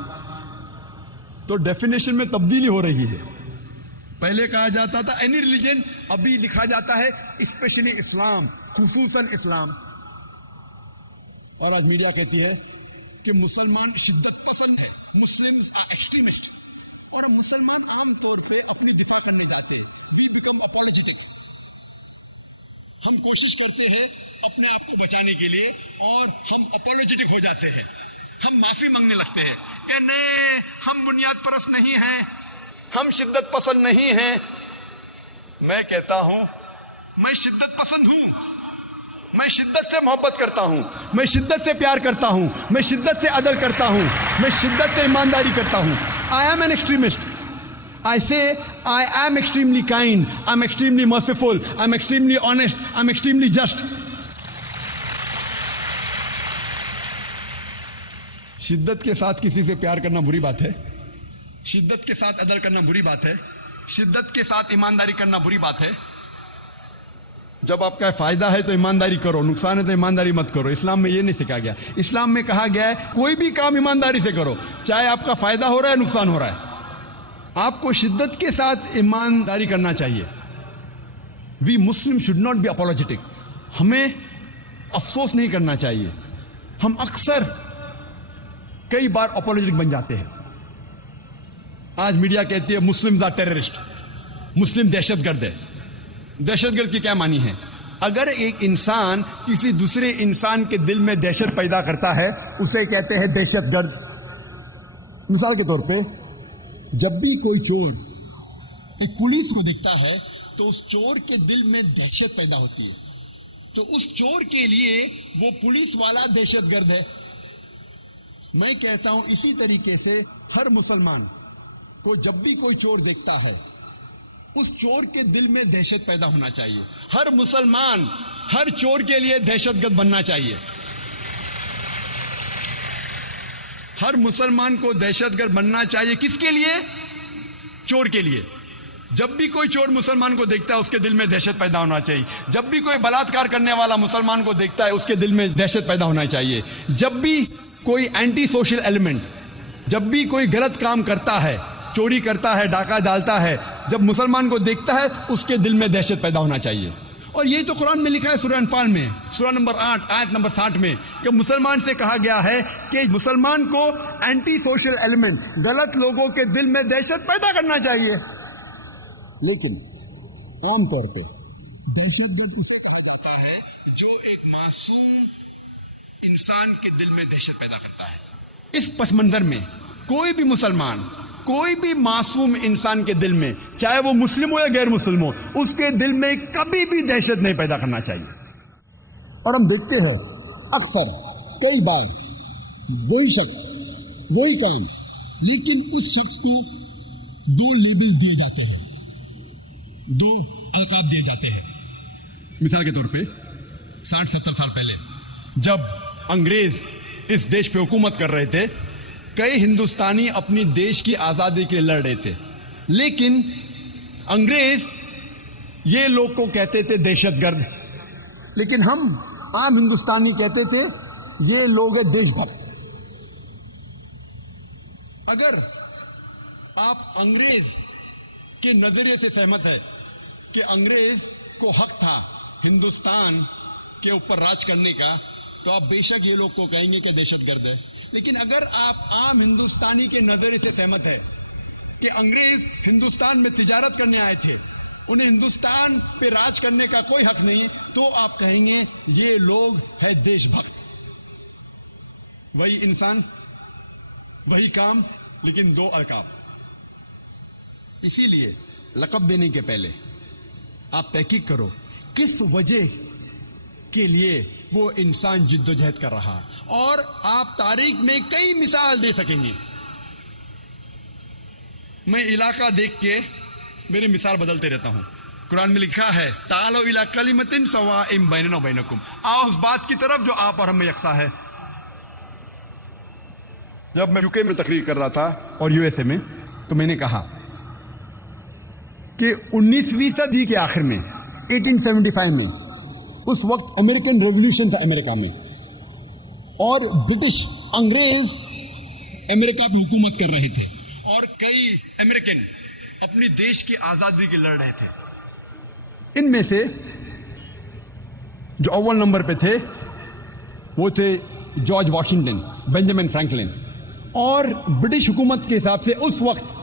تو ڈیفینیشن میں تبدیلی ہو رہی ہے. پہلے کہا جاتا تھا اینی ریلیجن، ابھی لکھا جاتا ہے اسپیشلی اسلام، خصوصاً اسلام. اور آج میڈیا کہتی ہے کہ مسلمان شدت پسند ہے، مسلمز آر ایکسٹریمسٹ. اور مسلمان عام طور پہ اپنی دفاع کرنے جاتے ہیں. We become apologetic. ہم کوشش کرتے ہیں اپنے آپ کو بچانے کے لیے اور ہم اپولوجیٹک ہو جاتے ہیں. ہم معافی مانگنے لگتے ہیں کہ نہیں، ہم بنیاد پرست نہیں ہیں، ہم شدت پسند نہیں ہیں. میں کہتا ہوں میں شدت پسند ہوں، میں شدت سے محبت کرتا ہوں، میں شدت سے پیار کرتا ہوں، میں شدت سے عدل کرتا ہوں، میں شدت سے ایمانداری کرتا ہوں. I am an extremist. I say I am extremely kind, I'm extremely merciful, I'm extremely honest, I'm extremely just. شدت کے ساتھ کسی سے پیار کرنا بری بات ہے، شدت کے ساتھ عدل کرنا بری بات ہے، شدت کے ساتھ ایمانداری کرنا بری بات ہے. جب آپ کا فائدہ ہے تو ایمانداری کرو، نقصان ہے تو ایمانداری مت کرو. اسلام میں یہ نہیں سکھا گیا. اسلام میں کہا گیا ہے کوئی بھی کام ایمانداری سے کرو، چاہے آپ کا فائدہ ہو رہا ہے نقصان ہو رہا ہے. آپ کو شدت کے ساتھ ایمانداری کرنا چاہیے. We Muslim should not be apologetic. ہمیں افسوس نہیں کرنا چاہیے. ہم اکثر کئی بار اپولوجیٹک بن جاتے ہیں. آج میڈیا کہتی ہے مسلمز آر ٹیررسٹ، مسلم دہشت گرد ہے. دہشت گرد کی کیا معنی ہے؟ اگر ایک انسان کسی دوسرے انسان کے دل میں دہشت پیدا کرتا ہے اسے کہتے ہیں دہشت گرد. مثال کے طور پہ جب بھی کوئی چور ایک پولیس کو دیکھتا ہے تو اس چور کے دل میں دہشت پیدا ہوتی ہے، تو اس چور کے لیے وہ پولیس والا دہشت گرد ہے. میں کہتا ہوں اسی طریقے سے ہر مسلمان کو جب بھی کوئی چور دیکھتا ہے اس چور کے دل میں دہشت پیدا ہونا چاہیے. ہر مسلمان ہر چور کے لیے دہشت گرد بننا چاہیے. ہر مسلمان کو دہشت گرد بننا چاہیے. کس کے لیے؟ چور کے لیے. جب بھی کوئی چور مسلمان کو دیکھتا ہے اس کے دل میں دہشت پیدا ہونا چاہیے. جب بھی کوئی بلاత్కాر کرنے والا مسلمان کو دیکھتا ہے اس کے دل میں دہشت پیدا ہونا چاہیے. جب بھی کوئی اینٹی سوشل ایلیمنٹ، جب بھی کوئی غلط کام کرتا ہے، چوری کرتا ہے، ڈاکہ ڈالتا ہے، جب مسلمان کو دیکھتا ہے اس کے دل میں دہشت پیدا ہونا چاہیے. اور یہی تو قرآن میں لکھا ہے سورہ انفال میں، سورہ نمبر 8 آیت نمبر 60 میں، کہ مسلمان سے کہا گیا ہے کہ مسلمان کو اینٹی سوشل ایلیمنٹ، غلط لوگوں کے دل میں دہشت پیدا کرنا چاہیے. لیکن عام طور پہ دہشت گرد اسے کہا جاتا ہے جو ایک معصوم انسان کے دل میں دہشت پیدا کرتا ہے. اس پس منظر میں کوئی بھی مسلمان، کوئی بھی معصوم انسان کے دل میں، چاہے وہ مسلم ہو یا غیر مسلم ہو، اس کے دل میں کبھی بھی دہشت نہیں پیدا کرنا چاہیے. اور ہم دیکھتے ہیں اکثر کئی بار وہی شخص، وہی کام، لیکن اس شخص کو دو لیبلز دیے جاتے ہیں، دو القاب دیے جاتے ہیں. مثال کے طور پہ 60-70 سال پہلے جب انگریز اس دیش پہ حکومت کر رہے تھے، کئی ہندوستانی اپنی دیش کی آزادی کے لیے لڑ رہے تھے، لیکن انگریز یہ لوگ کو کہتے تھے دہشت گرد، لیکن ہم عام ہندوستانی کہتے تھے یہ لوگ ہیں دیش بھکت. اگر آپ انگریز کے نظریے سے سہمت ہے کہ انگریز کو حق تھا ہندوستان کے اوپر راج کرنے کا، تو آپ بے شک یہ لوگ کو کہیں گے کہ دہشت گرد ہے. لیکن اگر آپ عام ہندوستانی کے نظریے سے سہمت ہے کہ انگریز ہندوستان میں تجارت کرنے آئے تھے، انہیں ہندوستان پہ راج کرنے کا کوئی حق نہیں، تو آپ کہیں گے یہ لوگ ہے دیش بھکت. وہی انسان، وہی کام، لیکن دو القاب. اسی لیے لقب دینے کے پہلے آپ تحقیق کرو کس وجہ کے لیے وہ انسان جد و جہد کر رہا، اور آپ تاریخ میں کئی مثال دے سکیں گے. میں علاقہ دیکھ کے میری مثال بدلتے رہتا ہوں. قرآن میں لکھا ہے تعالوا الی کلمۃ سواء بیننا وبینکم، آؤ اس بات کی طرف جو آپ اور ہم میں یکساں ہے. جب میں UK میں تقریر کر رہا تھا اور USA میں، تو میں نے کہا کہ 19ویں صدی کے آخر میں 1875 میں، اس وقت امریکن ریولیوشن تھا امریکہ میں، اور برٹش انگریز امریکہ پہ حکومت کر رہے تھے، اور کئی امریکن اپنی دیش کی آزادی کے لڑ رہے تھے. ان میں سے جو اول نمبر پہ تھے وہ تھے جارج واشنگٹن، بنجامن فرینکلن. اور برٹش حکومت کے حساب سے اس وقت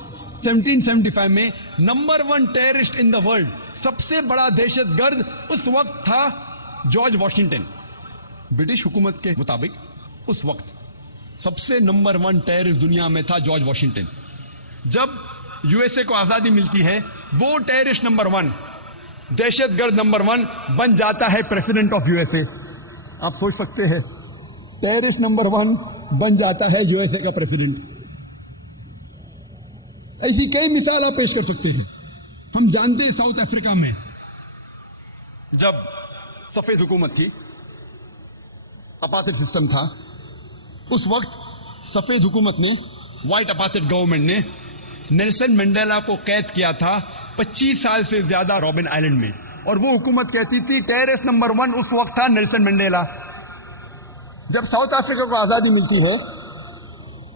1775 میں number 1 terrorist in the world, سب سے بڑا دہشت گرد اس وقت تھا جارج واشنگٹن. برٹش حکومت کے مطابق اس وقت سب سے نمبر 1 ٹیررسٹ دنیا میں تھا جارج واشنگٹن. جب USA کو آزادی ملتی ہے، وہ ٹیررسٹ نمبر 1، دہشت گرد نمبر 1 بن جاتا ہے پریزیڈنٹ آف USA. آپ سوچ سکتے ہیں ٹیررسٹ نمبر 1 بن جاتا ہے USA کا پریزیڈنٹ. ایسی کئی مثال آپ پیش کر سکتے ہیں. ہم جانتے ہیں ساؤتھ افریقہ میں جب سفید حکومت تھی، اپارٹھائڈ سسٹم تھا، اس وقت سفید حکومت نے، وائٹ اپارٹھائڈ گورنمنٹ نے نیلسن منڈیلا کو قید کیا تھا 25 سال سے زیادہ رابن آئلینڈ میں. اور وہ حکومت کہتی تھی ٹیررسٹ نمبر 1 اس وقت تھا نیلسن منڈیلا. جب ساؤتھ افریقہ کو آزادی ملتی ہے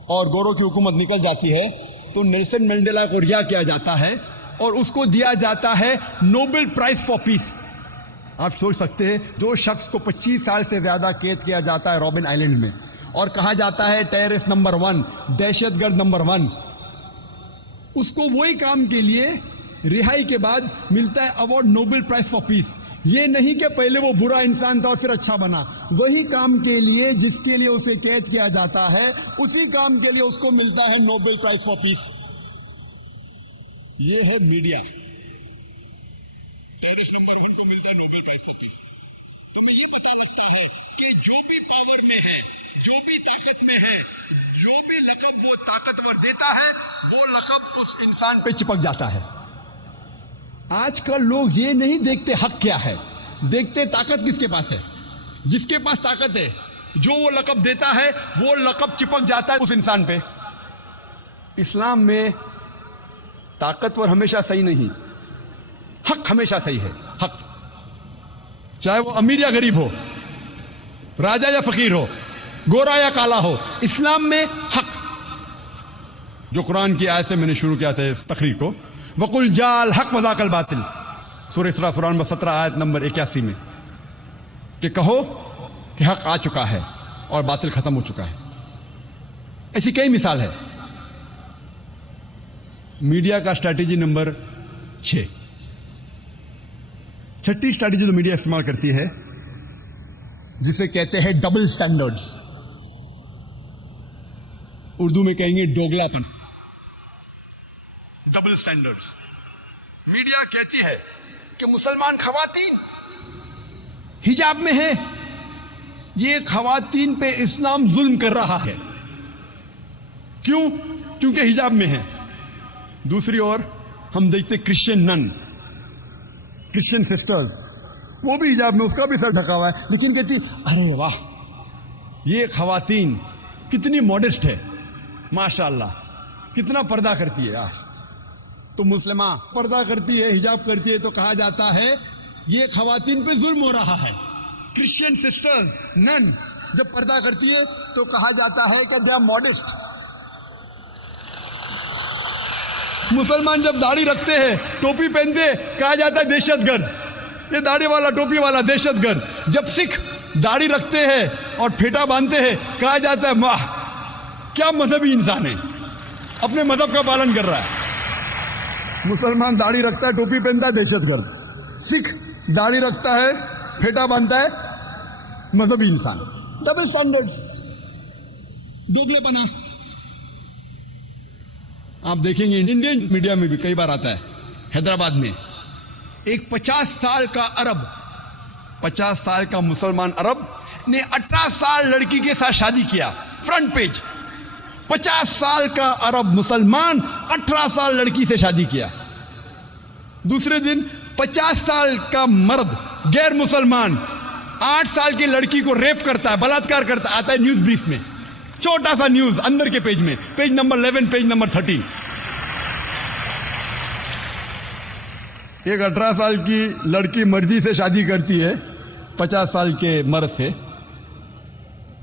اور گورو کی حکومت نکل جاتی ہے، تو نیلسن منڈیلا کو رہا کیا جاتا ہے اور اس کو دیا جاتا ہے نوبل پرائز فار پیس. آپ سوچ سکتے ہیں جو شخص کو 25 سال سے زیادہ قید کیا جاتا ہے رابن آئلینڈ میں، اور کہا جاتا ہے ٹیررسٹ نمبر 1، دہشت گرد نمبر 1، اس کو وہی کام کے لیے رہائی کے بعد ملتا ہے ایوارڈ نوبل پرائز فار پیس. یہ نہیں کہ پہلے وہ برا انسان تھا اور پھر اچھا بنا، وہی کام کے لیے جس کے لیے اسے قید کیا جاتا ہے، اسی کام کے لیے اس کو ملتا ہے نوبل پرائز فار پیس. یہ ہے میڈیا. ٹیررسٹ نمبر 1 کو ملتا ہے نوبل پرائز فار پیس. تمہیں یہ پتا لگتا ہے کہ جو بھی پاور میں ہے، جو بھی طاقت میں ہے، جو بھی لقب وہ طاقتور دیتا ہے، وہ لقب اس انسان پہ چپک جاتا ہے. آج کل لوگ یہ نہیں دیکھتے حق کیا ہے، دیکھتے طاقت کس کے پاس ہے. جس کے پاس طاقت ہے، جو وہ لقب دیتا ہے، وہ لقب چپک جاتا ہے اس انسان پہ. اسلام میں طاقتور ہمیشہ صحیح نہیں، حق ہمیشہ صحیح ہے. حق چاہے وہ امیر یا غریب ہو، راجا یا فقیر ہو، گورا یا کالا ہو، اسلام میں حق. جو قرآن کی آیت سے میں نے شروع کیا تھا اس تقریر کو، وَقُلْ جَاءَ الْحَقُّ وَزَهَقَ الْبَاطِلُ، سورہ اسراء سورہ نمبر 17 آیت نمبر 81 میں، کہ کہو کہ حق آ چکا ہے اور باطل ختم ہو چکا ہے. ایسی کئی مثال ہے. میڈیا کا اسٹریٹجی نمبر 6، چھٹی اسٹریٹجی جو میڈیا استعمال کرتی ہے جسے کہتے ہیں ڈبل سٹینڈرڈز، اردو میں کہیں گے دوگلا پن. Double standards. میڈیا کہتی ہے کہ مسلمان خواتین حجاب میں ہے، یہ خواتین پہ اسلام ظلم کر رہا ہے. کیوں؟ کیونکہ حجاب میں ہے. دوسری اور ہم دیکھتے کرسچن نن، کرسچن سسٹرز، وہ بھی حجاب میں، اس کا بھی سر ڈھکا ہوا ہے، لیکن کہتی ارے واہ یہ خواتین کتنی ماڈسٹ ہے، ماشاء اللہ کتنا پردہ کرتی ہے. تو مسلمہ پردہ کرتی ہے، حجاب کرتی ہے، تو کہا جاتا ہے یہ خواتین پہ ظلم ہو رہا ہے. کرسچن سسٹرز نن جب پردہ کرتی ہے تو کہا جاتا ہے کہ دے آر ماڈسٹ. مسلمان جب داڑھی رکھتے ہیں، ٹوپی پہنتے ہیں، کہا جاتا ہے دہشت گرد، یہ داڑھی والا ٹوپی والا دہشت گرد. جب سکھ داڑھی رکھتے ہیں اور پھیٹا باندھتے ہیں، کہا جاتا ہے واہ کیا مذہبی انسان ہے، اپنے مذہب کا پالن کر رہا ہے. مسلمان داڑھی رکھتا ہے، ٹوپی پہنتا ہے، دہشت گرد. سکھ داڑھی رکھتا ہے، پھیٹا باندھتا ہے، مذہبی انسان. ڈبل سٹینڈرڈز، دوگلے پنا. آپ دیکھیں گے انڈین میڈیا میں بھی کئی بار آتا ہے. حیدرآباد میں ایک 50 سال کا عرب، 50 سال کا مسلمان عرب نے 18 سال لڑکی کے ساتھ شادی کیا. فرنٹ پیج، 50 سال کا عرب مسلمان 18 سال لڑکی سے شادی کیا. دوسرے دن 50 سال کا مرد غیر مسلمان 8 سال کی لڑکی کو ریپ کرتا ہے، بلاತ್ಕಾರ کرتا ہے. آتا ہے نیوز بریف میں، چھوٹا سا نیوز اندر کے پیج میں، پیج نمبر 11، پیج نمبر 13. ایک 18 سال کی لڑکی مرضی سے شادی کرتی ہے 50 سال کے مرد سے،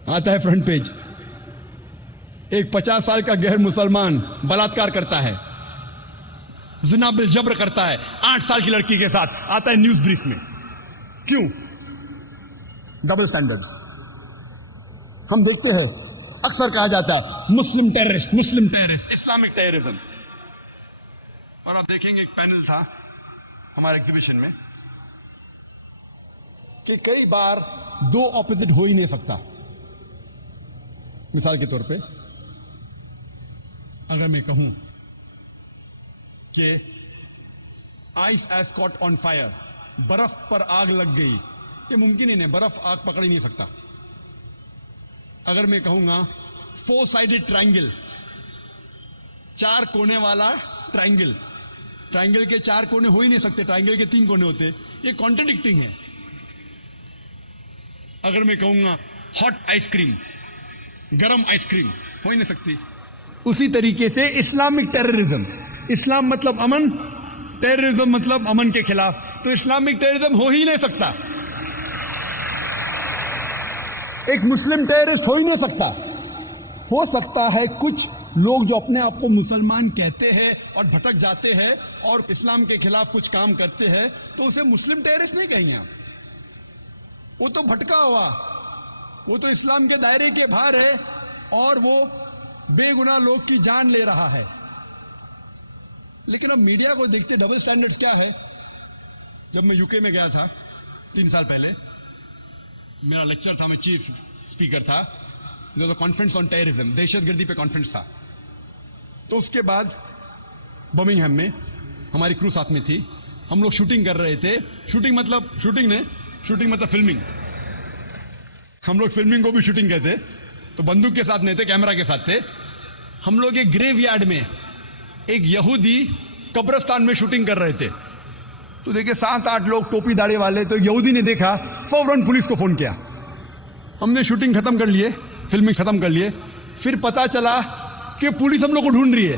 آتا ہے فرنٹ پیج. ایک 50 سال کا غیر مسلمان بلاತ್ಕಾರ کرتا ہے، زنا بالجبر کرتا ہے 8 سال کی لڑکی کے ساتھ، آتا ہے نیوز بریف میں. کیوں؟ Double standards. ہم دیکھتے ہیں اکثر کہا جاتا ہے مسلم ٹیررسٹ، مسلم ٹیررسٹ، اسلامک ٹیررزم. اور آپ دیکھیں گے ایک پینل تھا ہمارے ایگزیبیشن میں کہ کئی بار دو اپوزٹ ہو ہی نہیں سکتا. مثال کے طور پہ اگر میں کہوں کہ ice is caught on fire, برف پر آگ لگ گئی، یہ ممکن ہی نہیں، برف آگ پکڑ ہی نہیں سکتا. اگر میں کہوں گا 4 سائیڈڈ ٹرائنگل، 4 کونے والا ٹرائنگل، ٹرائنگل کے 4 کونے ہو ہی نہیں سکتے، ٹرائنگل کے 3 کونے ہوتے، یہ کانٹرڈکٹنگ ہے. اگر میں کہوں گا ہاٹ آئس کریم، گرم آئس کریم، ہو ہی نہیں سکتی. اسی طریقے سے اسلامک ٹیررزم، اسلام مطلب امن، ٹیررزم مطلب امن کے خلاف، تو اسلامک ٹیررزم ہو ہی نہیں سکتا. ایک مسلم ٹیررسٹ ہو ہی نہیں سکتا. ہو سکتا ہے کچھ لوگ جو اپنے آپ کو مسلمان کہتے ہیں اور بھٹک جاتے ہیں اور اسلام کے خلاف کچھ کام کرتے ہیں، تو اسے مسلم ٹیررسٹ نہیں کہیں گے آپ. وہ تو بھٹکا ہوا، وہ تو اسلام کے دائرے کے باہر ہے اور وہ بے گناہ لوگ کی جان لے رہا ہے. لیکن اب میڈیا کو دیکھتے ڈبل سٹینڈرڈز کیا ہے. جب میں یو کے میں گیا تھا 3 سال پہلے، میرا لیکچر تھا، میں چیف اسپیکر تھا، کانفرنس آن ٹیررزم، دہشت گردی پہ کانفرنس تھا. تو اس کے بعد برمنگھم میں ہماری کرو ساتھ میں تھی، ہم لوگ شوٹنگ کر رہے تھے. شوٹنگ مطلب فلمنگ. ہم لوگ فلمنگ کو بھی شوٹنگ کہتے. تو بندوق کے ساتھ نہیں تھے، کیمرہ کے ساتھ تھے. ہم لوگ ایک گریو یارڈ میں ایک یہودی قبرستان میں شوٹنگ کر رہے تھے. تو دیکھیں 7-8 لوگ ٹوپی داڑھی والے. تو یہودی نے دیکھا، فوراً پولیس کو فون کیا. ہم نے شوٹنگ ختم کر لیے، فلمنگ ختم کر لیے. پھر پتا چلا کہ پولیس ہم لوگ کو ڈھونڈ رہی ہے.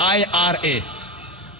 IRA,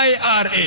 IRA,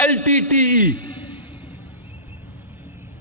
LTTE,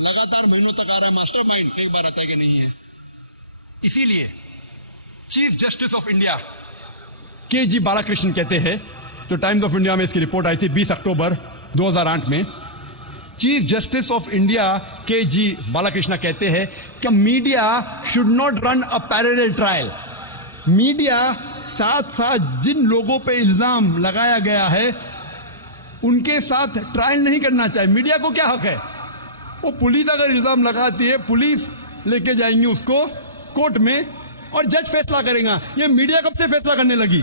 لگاتار مہینوں تک آ رہا ہے ماسٹر مائنڈ, ایک بار آتا ہے کہ نہیں ہے. اسی لیے چیف جسٹس آف انڈیا کے جی بالا کرشن کہتے ہیں, جو ٹائمز آف انڈیا میں اس کی رپورٹ آئی تھی 20 اکتوبر 2008 میں, چیف جسٹس آف انڈیا کے جی بالا کرشنا کہتے ہیں کہ media should not run a parallel trial. Media ساتھ ساتھ جن لوگوں پہ الزام لگایا گیا ہے ان کے ساتھ ٹرائل نہیں کرنا چاہیے. میڈیا کو کیا حق ہے؟ وہ پولیس اگر الزام لگاتی ہے, پولیس لے کے جائیں گی اس کو کورٹ میں اور جج فیصلہ کرے گا. یہ میڈیا کب سے فیصلہ کرنے لگی؟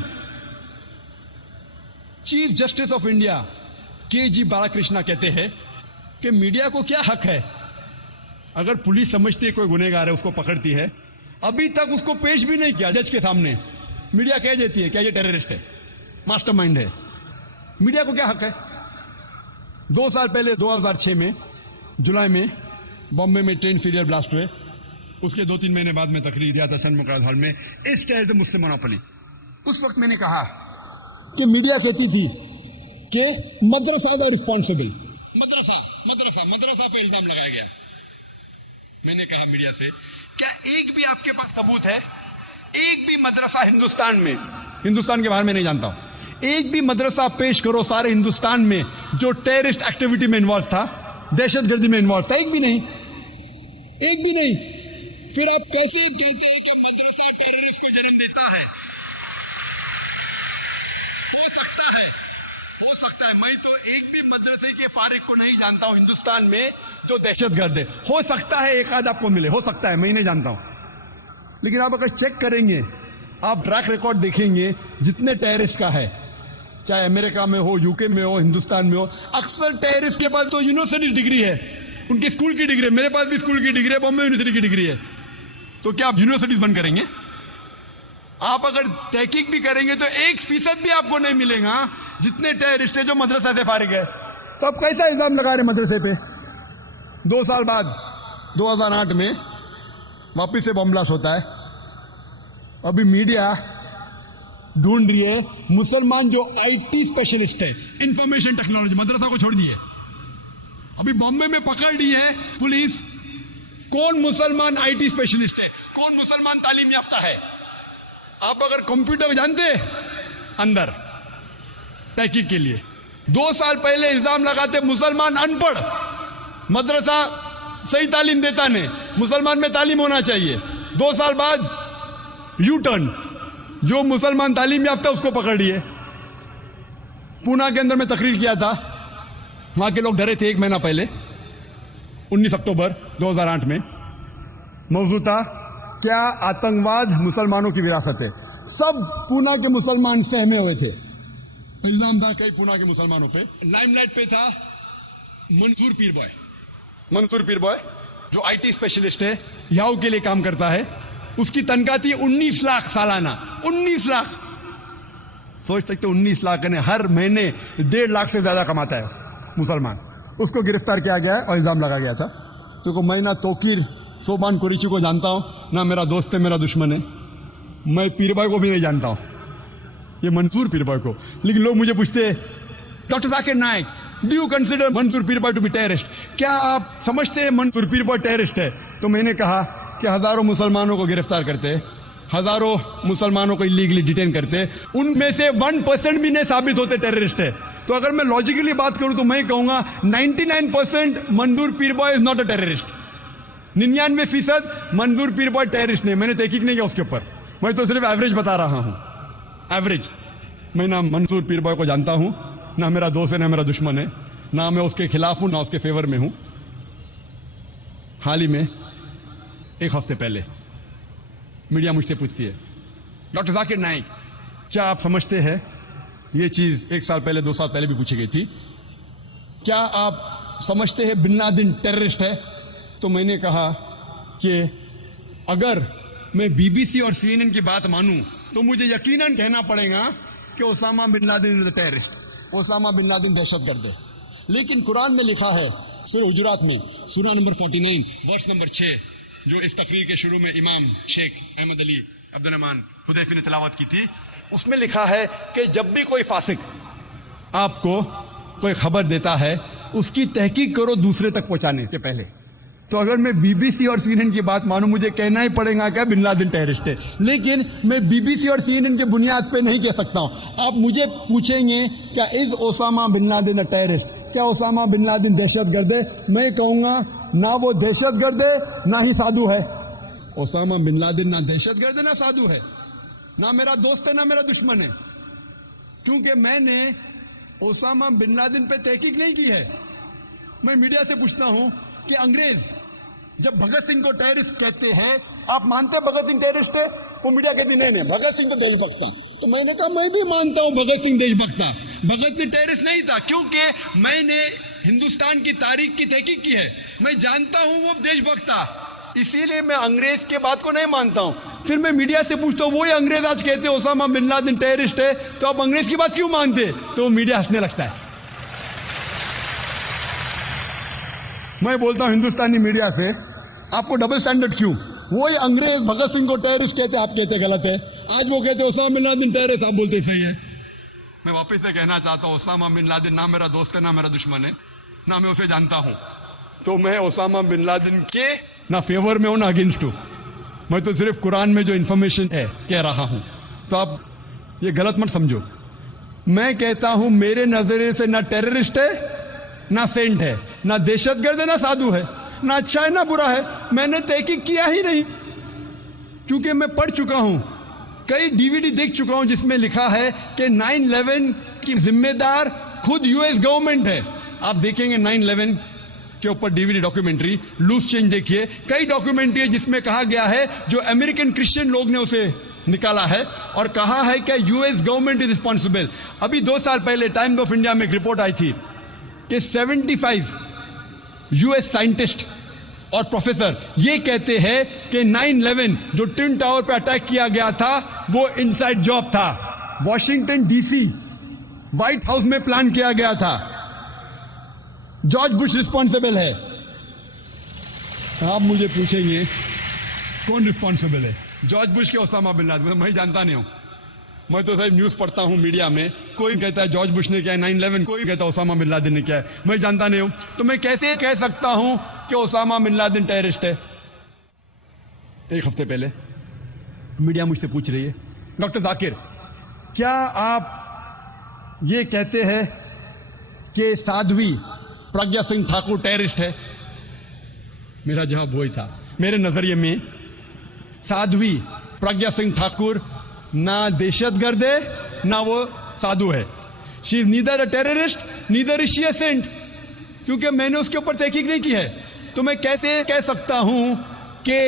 چیف جسٹس آف انڈیا کے جی بالا کرشنا کہتے ہیں کہ میڈیا کو کیا حق ہے, اگر پولیس سمجھتی ہے کوئی گنہگار ہے اس کو پکڑتی ہے, ابھی تک اس کو پیش بھی نہیں کیا جج کے سامنے, میڈیا کہہ دیتی ہے کہ یہ ٹیررسٹ ہے, ماسٹر مائنڈ ہے. میڈیا کو کیا حق ہے؟ 2 سال پہلے 2006 میں جولائی میں بامبے میں ٹرین فیلئر بلاسٹ ہوئے, اس کے 2-3 مہینے بعد میں تقریر دیا تھا سن مقرر ہال میں, اس ٹائر سے مجھ سے مناپلی. اس وقت میں نے کہا کہ میڈیا کہتی تھی کہ مدرسہ دا رسپانسبل, مدرسہ پہ الزام لگایا گیا. میں نے کہا میڈیا سے, کیا ایک بھی آپ کے پاس ثبوت ہے, ایک بھی مدرسہ ہندوستان کے باہر میں نہیں جانتا ہوں, ایک بھی مدرسہ پیش کرو سارے ہندوستان میں جو ٹیررسٹ ایکٹیویٹی میں انوالو تھا, دہشت گردی میں انوالو تھا؟ ایک بھی نہیں. پھر آپ کیسے کہتے ہیں کہ مدرسہ ٹیررسٹ کو جنم دیتا ہے؟ ہو سکتا ہے میں تو ایک بھی مدرسے کے فارغ کو نہیں جانتا ہوں ہندوستان میں جو دہشت گرد ہے. ہو سکتا ہے ایک آدھ آپ کو ملے, ہو سکتا ہے, میں نہیں جانتا ہوں. لیکن آپ اگر چیک کریں گے, آپ ٹریک ریکارڈ دیکھیں گے جتنے ٹیررسٹ کا ہے, چاہے امریکہ میں ہو, یو کے میں ہو, ہندوستان میں ہو, اکثر ٹیررسٹ کے پاس تو یونیورسٹی ڈگری ہے, ان کی اسکول کی ڈگری ہے. میرے پاس بھی اسکول کی ڈگری ہے, بامبے یونیورسٹی کی ڈگری ہے. تو کیا آپ یونیورسٹیز بند کریں گے؟ آپ اگر تحقیق بھی کریں گے تو 1% بھی آپ کو نہیں ملے گا جتنے ٹیررسٹ ہیں جو مدرسہ سے فارغ ہے. تو آپ کیسا الزام لگا رہے مدرسے پہ؟ 2 سال بعد 2008 میں واپس سے بم بلاسٹ ہوتا ہے. ابھی میڈیا ڈھونڈ رہی ہے مسلمان جو IT اسپیشلسٹ ہے, انفارمیشن ٹیکنالوجی, مدرسہ کو چھوڑ دیے. ابھی بامبے میں پکڑ لی ہے پولیس کون مسلمان IT اسپیشلسٹ ہے, کون مسلمان تعلیم یافتہ ہے. آپ اگر کمپیوٹر جانتے اندر تحقیق کے لیے, 2 سال پہلے الزام لگاتے مسلمان ان پڑھ, مدرسہ صحیح تعلیم دیتا نہیں, مسلمان میں تعلیم ہونا چاہیے. 2 سال بعد یو ٹرن, جو مسلمان تعلیم یافتہ اس کو پکڑ لیے. پونا کے اندر میں تقریر کیا تھا, وہاں کے لوگ ڈرے تھے. 1 مہینہ پہلے 19 اکتوبر 2008 میں موضوع تھا کیا آتنکواد مسلمانوں کی وراثت ہے. سب پونا کے مسلمان فہمے ہوئے تھے. الزام تھا کئی پونا کے مسلمانوں پہ. لائم لائٹ پہ تھا منصور پیر بوائے جو IT اسپیشلسٹ ہے, یاہو کے لیے کام کرتا ہے. اس کی تنخواہ تھی 19 لاکھ سالانہ. 19 لاکھ, سوچ سکتے 19 لاکھ نے ہر مہینے 1.5 لاکھ سے زیادہ کماتا ہے مسلمان. اس کو گرفتار کیا گیا اور الزام لگا گیا تھا. تو میں نہ توقیر صوبان قریشی کو جانتا ہوں, نہ میرا دوست ہے, میرا دشمن ہے. میں پیر بھائی کو بھی نہیں جانتا ہوں, یہ منصور پیر بھائی کو. لیکن لوگ مجھے پوچھتے doctor Zakir Naik, do you consider Mansoor Peerbhoy to be terrorist, کیا آپ سمجھتے ہیں منصور پیر بھائی ٹیررسٹ ہے؟ تو میں نے کہا کہ ہزاروں مسلمانوں کو گرفتار کرتے, ہزاروں مسلمانوں کو اللیگلی ڈیٹین کرتے, ان میں سے 1% بھی نہیں ثابت ہوتے ٹیررسٹ ہے. تو اگر میں لاجیکلی بات کروں تو میں کہوں گا 99% Mansoor Peerbhoy is not a terrorist. 99% Mansoor Peerbhoy terrorist نہیں. میں نے تحقیق نہیں کیا اس کے اوپر, میں تو صرف ایوریج بتا رہا ہوں. ایوریج. میں نہ منصور پیر بوائے کو جانتا ہوں, نہ میرا دوست ہے, نہ میرا دشمن ہے, نہ میں اس کے خلاف ہوں, نہ اس کے فیور میں ہوں. حال ہی میں 1 ہفتے پہلے میڈیا مجھ سے پوچھتی ہے ڈاکٹر ذاکر نائک, کیا آپ سمجھتے ہیں, یہ چیز 1 سال پہلے 2 سال پہلے بھی پوچھی گئی تھی, کیا آپ سمجھتے ہیں بن لادن ٹیررسٹ ہے؟ تو میں نے کہا کہ اگر میں BBC اور CNN کی بات مانوں تو مجھے یقیناً کہنا پڑے گا کہ Osama bin Laden is a terrorist, Osama bin Laden دہشت گرد ہے. لیکن قرآن میں لکھا ہے سورہ حجرات میں سورہ نمبر 49 ورس نمبر 6, جو اس تقریر کے شروع میں امام شیخ احمد علی عبد الرحمان حذیفی نے تلاوت کی تھی, اس میں لکھا ہے کہ جب بھی کوئی فاسق آپ کو کوئی خبر دیتا ہے اس کی تحقیق کرو دوسرے تک پہنچانے کے پہلے. تو اگر میں بی بی سی اور سی این این کی بات مانوں, مجھے کہنا ہی پڑے گا کہ بن لادن ٹیررسٹ ہے, لیکن میں بی بی سی اور سی این این کے بنیاد پہ نہیں کہہ سکتا ہوں. آپ مجھے پوچھیں گے کیا is Osama bin Laden a terrorist, کیا اسامہ بن لادن دہشت گرد ہے؟ میں کہوں گا نہ وہ دہشت گرد ہے نہ ہی سادھو ہے. اسامہ بن لادن نہ دہشت گرد ہے نہ سادھو ہے, نہ میرا دوست ہے نہ میرا دشمن ہے, کیونکہ میں نے اسامہ بن لادن پہ تحقیق نہیں کی ہے. میں میڈیا سے پوچھتا ہوں کہ انگریز جب بھگت سنگھ کو ٹیررسٹ کہتے ہیں, آپ مانتے ہیں بھگت سنگھ ٹیررسٹ ہے؟ وہ میڈیا کہتی نہیں بھگت سنگھ تو دیش بھکت تھا. تو میں نے کہا میں بھی مانتا ہوں بھگت سنگھ دیش بھکت تھا, بھگت سنگھ ٹیررسٹ نہیں تھا, کیونکہ میں نے ہندوستان کی تاریخ کی تحقیق کی ہے, میں جانتا ہوں وہ دیش بھکت تھا, اسی لیے میں انگریز کے بات کو نہیں مانتا ہوں. پھر میں میڈیا سے پوچھتا ہوں وہی انگریز آج کہتے ہیں اسامہ بن لادن ٹیررسٹ ہے, تو آپ انگریز کی بات کیوں مانتے؟ تو وہ میڈیا ہنسنے لگتا ہے. میں بولتا ہوں ہندوستانی میڈیا سے آپ کو ڈبل سٹینڈرڈ کیوں؟ وہی انگریز بھگت سنگھ کو ٹیررسٹ کہتے, آپ کہتے غلط ہے, آج وہ کہتے اسامہ بن لادن ٹیررسٹ, آپ بولتے صحیح ہے. میں واپس سے کہنا چاہتا ہوں اسامہ بن لادن نہ میرا دوست ہے نہ میرا دشمن ہے, نہ میں اسے جانتا ہوں. تو میں اسامہ بن لادن کے نہ فیور میں ہوں نہ اگینسٹ ہوں, میں تو صرف قرآن میں جو انفارمیشن ہے کہہ رہا ہوں. تو آپ یہ غلط مت سمجھو. میں کہتا ہوں میرے نظریے سے نہ ٹیررسٹ ہے نہ سینٹ ہے, نہ دہشت گرد ہے نہ سادھو ہے, نہ اچھا ہے نہ برا ہے. میں نے تحقیق کیا ہی نہیں, کیونکہ میں پڑھ چکا ہوں, کئی ڈی وی ڈی دیکھ چکا ہوں جس میں لکھا ہے کہ 9/11 کی ذمہ دار خود یو ایس گورنمنٹ ہے. آپ دیکھیں گے 9/11 کے اوپر ڈی وی ڈی ڈاکیومنٹری لوز چینج دیکھیے, کئی ڈاکیومنٹری ہے جس میں کہا گیا ہے جو امریکن کرسچن لوگ نے اسے نکالا ہے اور کہا ہے کہ U S government is responsible. ابھی 2 سال پہلے ٹائمز آف انڈیا میں ایک رپورٹ آئی تھی کہ 75 یو ایس سائنٹسٹ اور پروفیسر یہ کہتے ہیں کہ 9/11 جو ٹوین ٹاور پہ اٹیک کیا گیا تھا وہ انسائڈ جاب تھا, Washington D C White House میں پلان کیا گیا تھا, جارج بش رسپانسبل ہے. آپ مجھے پوچھیں گے کون رسپانسبل ہے, جارج بش کے اسامہ بن لادن؟ میں جانتا نہیں ہوں, میں تو صحیح نیوز پڑھتا ہوں میڈیا میں, کوئی کہتا ہے جارج بش نے کیا ہے 9/11, کوئی کہتا ہے اسامہ بن لادن نے کیا ہے, میں جانتا نہیں ہوں. تو میں کیسے کہہ سکتا ہوں کہ اسامہ بن لادن ٹیررسٹ ہے؟ ایک ہفتے پہلے میڈیا مجھ سے پوچھ رہی ہے ڈاکٹر ذاکر کیا آپ یہ کہتے ہیں کہ سادھوی پرگیا سنگھ ٹھاکر ٹیررسٹ ہے؟ میرا جواب وہی تھا, میرے نظریے میں سادھوی پرگیا سنگھ ٹھاکر نہ دہشت گرد ہے نہ وہ سادھو ہے. She is neither a terrorist neither is she a saint, کیونکہ میں نے اس کے اوپر تحقیق نہیں کی ہے. تو میں کیسے کہہ سکتا ہوں کہ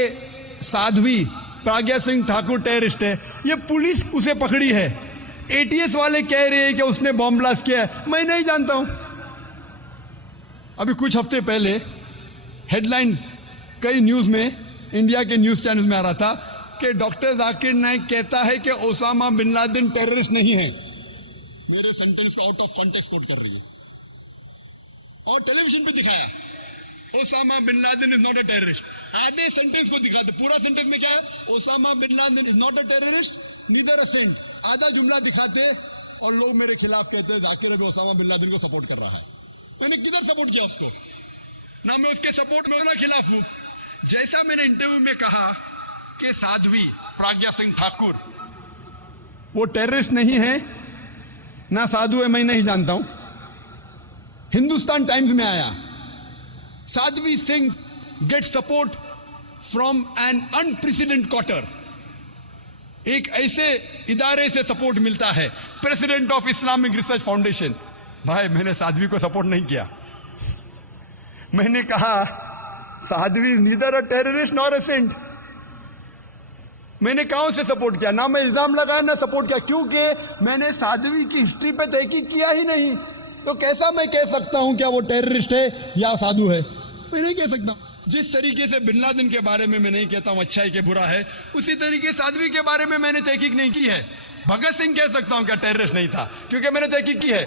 سادھوی پرگیا سنگھ ٹھاکر ٹیررسٹ ہے؟ یہ پولیس اسے پکڑی ہے, اے ٹی ایس والے کہہ رہے ہیں کہ اس نے بم بلاسٹ کیا ہے, میں نہیں جانتا ہوں. ابھی کچھ ہفتے پہلے ہیڈ لائنز کئی نیوز میں انڈیا کے نیوز چینلز میں آ رہا تھا کہ ڈاکٹر ذاکر نائک کہتا ہے کہ اسامہ بن لادن ٹیررسٹ نہیں ہے. میرے سینٹینس کو آؤٹ آف کانٹیکسٹ کوٹ کر رہی ہے اور ٹیلی ویژن پہ دکھایا Osama bin Laden is not a terrorist. آدھے سینٹینس کو دکھاتے, پورا سینٹینس میں کیا ہے, Osama bin Laden is not a terrorist neither a saint. آدھا جملہ دکھاتے اور لوگ میرے خلاف کہتے ہیں ذاکر ابھی اسامہ بن لادن کو سپورٹ کر رہا ہے. میں نے کدھر سپورٹ کیا اس کو؟ نہ میں اس کے سپورٹ میں نہ خلاف ہوں. جیسا میں نے انٹرویو میں کہا کہ سادھوی پرگیا سنگھ ٹھاکر وہ ٹیررسٹ نہیں ہے نہ سادھو ہے, میں نہیں جانتا ہوں. ہندوستان ٹائمز میں آیا Sadhvi Singh get support from an unprecedented quarter, ایک ایسے ادارے سے سپورٹ ملتا ہے, president of Islamic research foundation. بھائی میں نے سادھوی کو سپورٹ نہیں کیا, میں نے کہا Sadhvi is neither a terrorist nor a saint. میں نے کہاں سے سپورٹ کیا, نہ میں الزام لگایا نہ سپورٹ کیا, کیونکہ میں نے سادھوی کی ہسٹری پہ تحقیق کیا ہی نہیں. تو کیسا میں کہہ سکتا ہوں کیا وہ ٹیررسٹ ہے یا سادھو ہے؟ میں نہیں کہہ سکتا. جس طریقے سے بن لادن کے بارے میں نہیں کہتا ہوں اچھا ہے کہ برا ہے, اسی طریقے سادھوی کے بارے میں نے تحقیق نہیں کی ہے. بھگت سنگھ کہہ سکتا ہوں کیا ٹیررسٹ نہیں تھا, کیونکہ میں نے تحقیق کی ہے.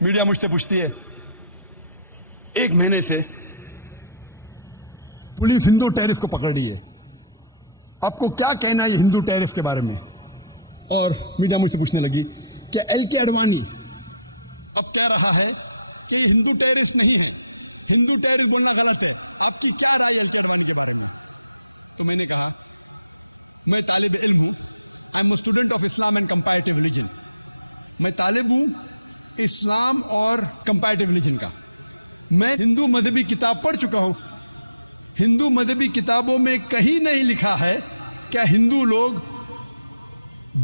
میڈیا مجھ سے پوچھتی ہے 1 مہینے سے پولیس ہندو ٹیررسٹ کو پکڑ رہی ہے, آپ کو کیا کہنا ہے یہ ہندو ٹیررسٹ کے بارے میں؟ اور میڈیا مجھ سے پوچھنے لگی کہ ایل کے اڈوانی اب کہہ رہا ہے کہ یہ ہندو ٹیررسٹ نہیں ہے, ہندو ٹیررسٹ بولنا غلط ہے, آپ کی کیا رائے ہے الکا کے بارے میں؟ تو میں نے کہا میں طالب علم ہوں, I am student of Islam and comparative religion, میں طالب ہوں اسلام اور کمپیریٹیو ریلیجن کا. میں ہندو مذہبی کتاب پڑھ چکا ہوں. ہندو مذہبی کتابوں میں کہیں نہیں لکھا ہے کہ ہندو لوگ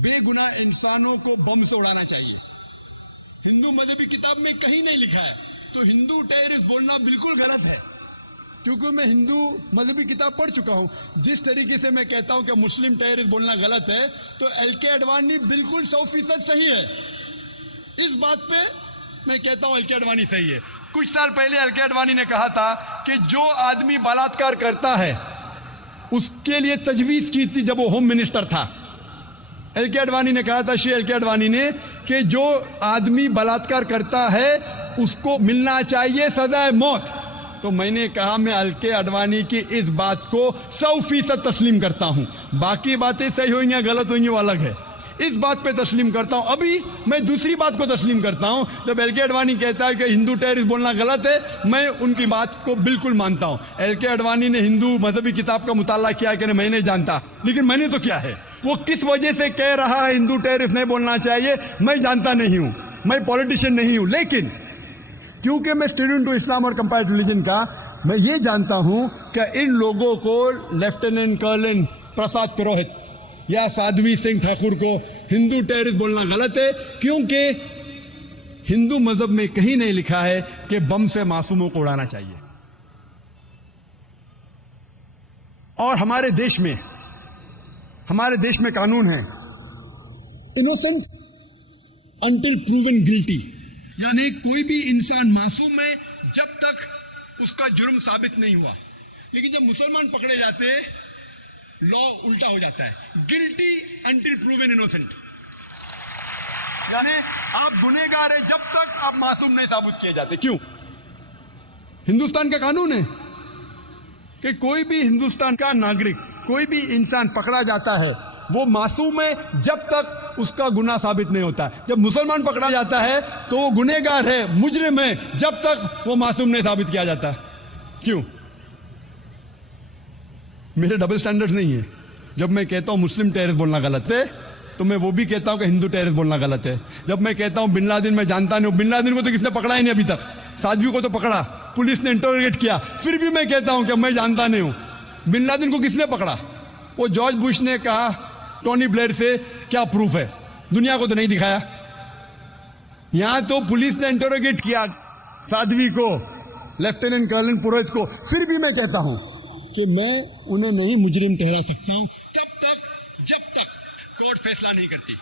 بے گناہ انسانوں کو بم سے اڑانا چاہیے. ہندو مذہبی کتاب میں کہیں نہیں لکھا ہے. تو ہندو ٹیررسٹ بولنا بالکل غلط ہے, کیونکہ میں ہندو مذہبی کتاب پڑھ چکا ہوں. جس طریقے سے میں کہتا ہوں کہ مسلم ٹیررسٹ بولنا غلط ہے, تو ایل کے اڈوانی بالکل 100% صحیح ہے. اس بات پہ میں کہتا ہوں ایل کے اڈوانی صحیح ہے. کچھ سال پہلے ایل کے اڈوانی نے کہا تھا کہ جو آدمی بلاತ್ಕಾರ کرتا ہے اس کے لیے تجویز کی تھی جب وہ ہوم منسٹر تھا. ایل کے اڈوانی نے کہا تھا, شری ایل کے اڈوانی نے, کہ جو آدمی بلاತ್ಕಾರ کرتا ہے اس کو ملنا چاہیے سزائے موت. تو میں نے کہا میں ایل کے اڈوانی کی اس بات کو 100% تسلیم کرتا ہوں. باقی باتیں صحیح ہوئیں یا غلط ہوئیں وہ الگ ہے, اس بات پہ تسلیم کرتا ہوں. ابھی میں دوسری بات کو تسلیم کرتا ہوں. جب ایل کے اڈوانی کہتا ہے کہ ہندو ٹیررسٹ بولنا غلط ہے, میں ان کی بات کو بالکل مانتا ہوں. ایل کے اڈوانی نے ہندو مذہبی کتاب کا مطالعہ کیا کہ میں نہیں جانتا, لیکن میں نے تو کیا ہے. وہ کس وجہ سے کہہ رہا ہے ہندو ٹیررسٹ نہیں بولنا چاہیے, میں جانتا نہیں ہوں, میں پولیٹیشین نہیں ہوں. لیکن کیونکہ میں اسٹوڈنٹ ہوں اسلام اور کمپیریٹیو ریلیجن کا, میں یہ جانتا ہوں کہ ان لوگوں کو لیفٹیننٹ کرنل پرساد پروہت یا سادھوی سنگھ ٹھاکر کو ہندو ٹیررسٹ بولنا غلط ہے, کیونکہ ہندو مذہب میں کہیں نہیں لکھا ہے کہ بم سے معصوموں کو اڑانا چاہیے. اور ہمارے دیش میں قانون ہے انوسنٹ انٹل پروون گلٹی, یعنی کوئی بھی انسان معصوم ہے جب تک اس کا جرم ثابت نہیں ہوا. لیکن جب مسلمان پکڑے جاتے لا الٹا ہو جاتا ہے, گلٹی انٹل پروون انوسنٹ, یعنی آپ گنہگار ہیں جب تک آپ معصوم نہیں ثابت کیے جاتے. کیوں؟ ہندوستان کا قانون ہے کہ کوئی بھی ہندوستان کا ناگرک, کوئی بھی انسان پکڑا جاتا ہے وہ معصوم ہے جب تک اس کا گناہ ثابت نہیں ہوتا. جب مسلمان پکڑا جاتا ہے تو وہ گنہگار ہے, مجرم ہے, جب تک وہ معصوم نہیں ثابت کیا جاتا. کیوں؟ میرے ڈبل سٹینڈرڈ نہیں ہے. جب میں کہتا ہوں مسلم ٹیررسٹ بولنا غلط ہے تو میں وہ بھی کہتا ہوں کہ ہندو ٹیررسٹ بولنا غلط ہے. جب میں کہتا ہوں بن لادن میں جانتا نہیں ہوں, بن لادن کو تو کس نے پکڑا ہی نہیں ابھی تک, سادھوی کو تو پکڑا, پولیس نے انٹروگیٹ کیا, پھر بھی میں کہتا ہوں کہ میں جانتا نہیں ہوں. بن لادن کو کس نے پکڑا؟ وہ جارج بش نے کہا ٹونی بلیئر سے کیا پروف ہے, دنیا کو تو نہیں دکھایا. یہاں تو پولیس نے انٹروگیٹ کیا سادھوی کو, لیفٹیننٹ کرنل پروہت کو, پھر بھی میں کہتا ہوں کہ میں انہیں نہیں مجرم ٹھہرا سکتا ہوں جب تک کورٹ فیصلہ نہیں کرتی.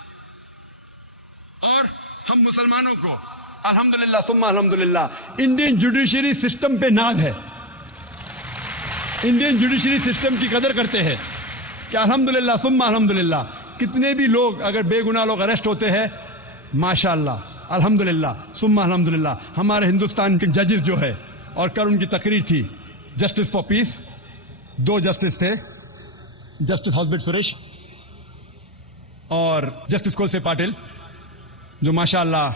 اور ہم مسلمانوں کو الحمدللہ ثم الحمدللہ انڈین جوڈیشری سسٹم پہ ناز ہے, انڈین جوڈیشری سسٹم کی قدر کرتے ہیں کہ الحمدللہ ثم الحمدللہ کتنے بھی لوگ اگر بے گناہ لوگ اریسٹ ہوتے ہیں, ماشاءاللہ الحمدللہ ثم الحمدللہ ہمارے ہندوستان کے ججز جو ہے, اور کل ان کی تقریر تھی جسٹس فار پیس, 2 جسٹس تھے, جسٹس ہاسبٹ سریش اور جسٹس کولسے پاٹل, جو ماشاءاللہ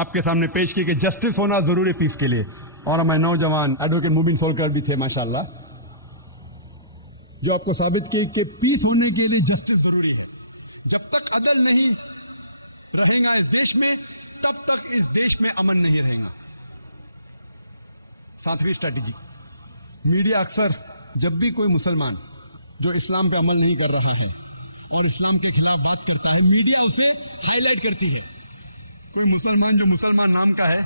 آپ کے سامنے پیش کی کہ جسٹس ہونا ضروری پیس کے لیے. اور ہمارے نوجوان ایڈوکیٹ مبین سولکر بھی تھے ماشاءاللہ, جو آپ کو ثابت کی کہ پیس ہونے کے لیے جسٹس ضروری ہے. جب تک عدل نہیں رہے گا اس دیش میں, تب تک اس دیش میں امن نہیں رہے گا. 7ویں اسٹریٹجی, میڈیا اکثر جب بھی کوئی مسلمان جو اسلام پہ عمل نہیں کر رہا ہے اور اسلام کے خلاف بات کرتا ہے, میڈیا اسے ہائی لائٹ کرتی ہے. کوئی مسلمان جو مسلمان نام کا ہے,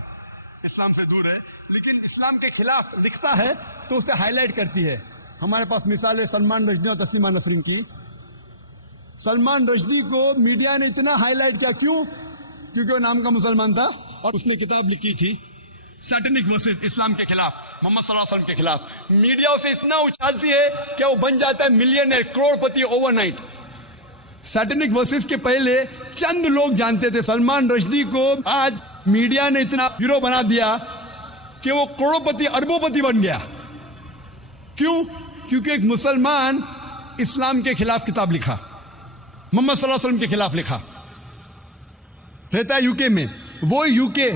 اسلام سے دور ہے, لیکن اسلام کے خلاف لکھتا ہے تو اسے ہائی لائٹ کرتی ہے. ہمارے پاس مثال ہے سلمان رشدی اور تسلیمہ نسرین کی. سلمان رشدی کو میڈیا نے اتنا ہائی لائٹ کیا, کیوں؟ کیونکہ وہ نام کا مسلمان تھا اور اس نے کتاب لکھی تھی سیٹنک ورسز اسلام کے خلاف, محمد صلی اللہ علیہ وسلم کے خلاف. میڈیا اسے اتنا اچھالتی ہے کہ وہ بن جاتا ہے ملینئر, کروڑ پتی اوور نائٹ. سیٹنک ورسز کے پہلے چند لوگ جانتے تھے. سلمان رشدی کو آج میڈیا نے اتنا ہیرو بنا دیا کہ وہ کروڑ پتی اربوں پتی بن گیا. کیوں؟ کیونکہ ایک مسلمان اسلام کے خلاف کتاب لکھا, محمد صلی اللہ علیہ وسلم کے خلاف لکھا, رہتا ہے یو کے میں. وہ UK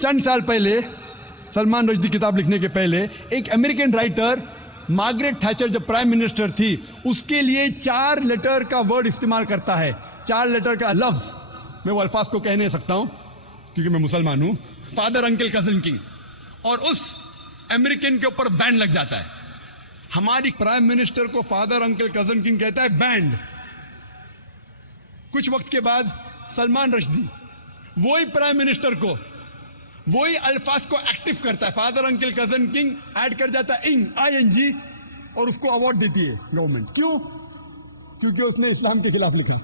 چند سال پہلے سلمان رشدی کتاب لکھنے کے پہلے ایک امریکن رائٹر مارگریٹ تھیچر جب پرائم منسٹر تھی اس کے لیے 4 لیٹر کا ورڈ استعمال کرتا ہے, 4 لیٹر کا لفظ. میں وہ الفاظ کو کہہ نہیں سکتا ہوں کیونکہ میں مسلمان ہوں. فادر, انکل, کزن, کنگ, اور اس امریکن کے اوپر بینڈ لگ جاتا ہے. ہماری پرائم منسٹر کو فادر, انکل, کزن, کنگ کہتا ہے بینڈ. کچھ وقت کے بعد سلمان رشدی وہی پرائم منسٹر کو وہی الفاظ کو ایکٹیو کرتا ہے, father, uncle, cousin, king add کر جاتا ہے ING, اور اس کو ایوارڈ دیتی ہے گورنمنٹ. کیوں؟ کیونکہ اس نے اسلام کے خلاف لکھا.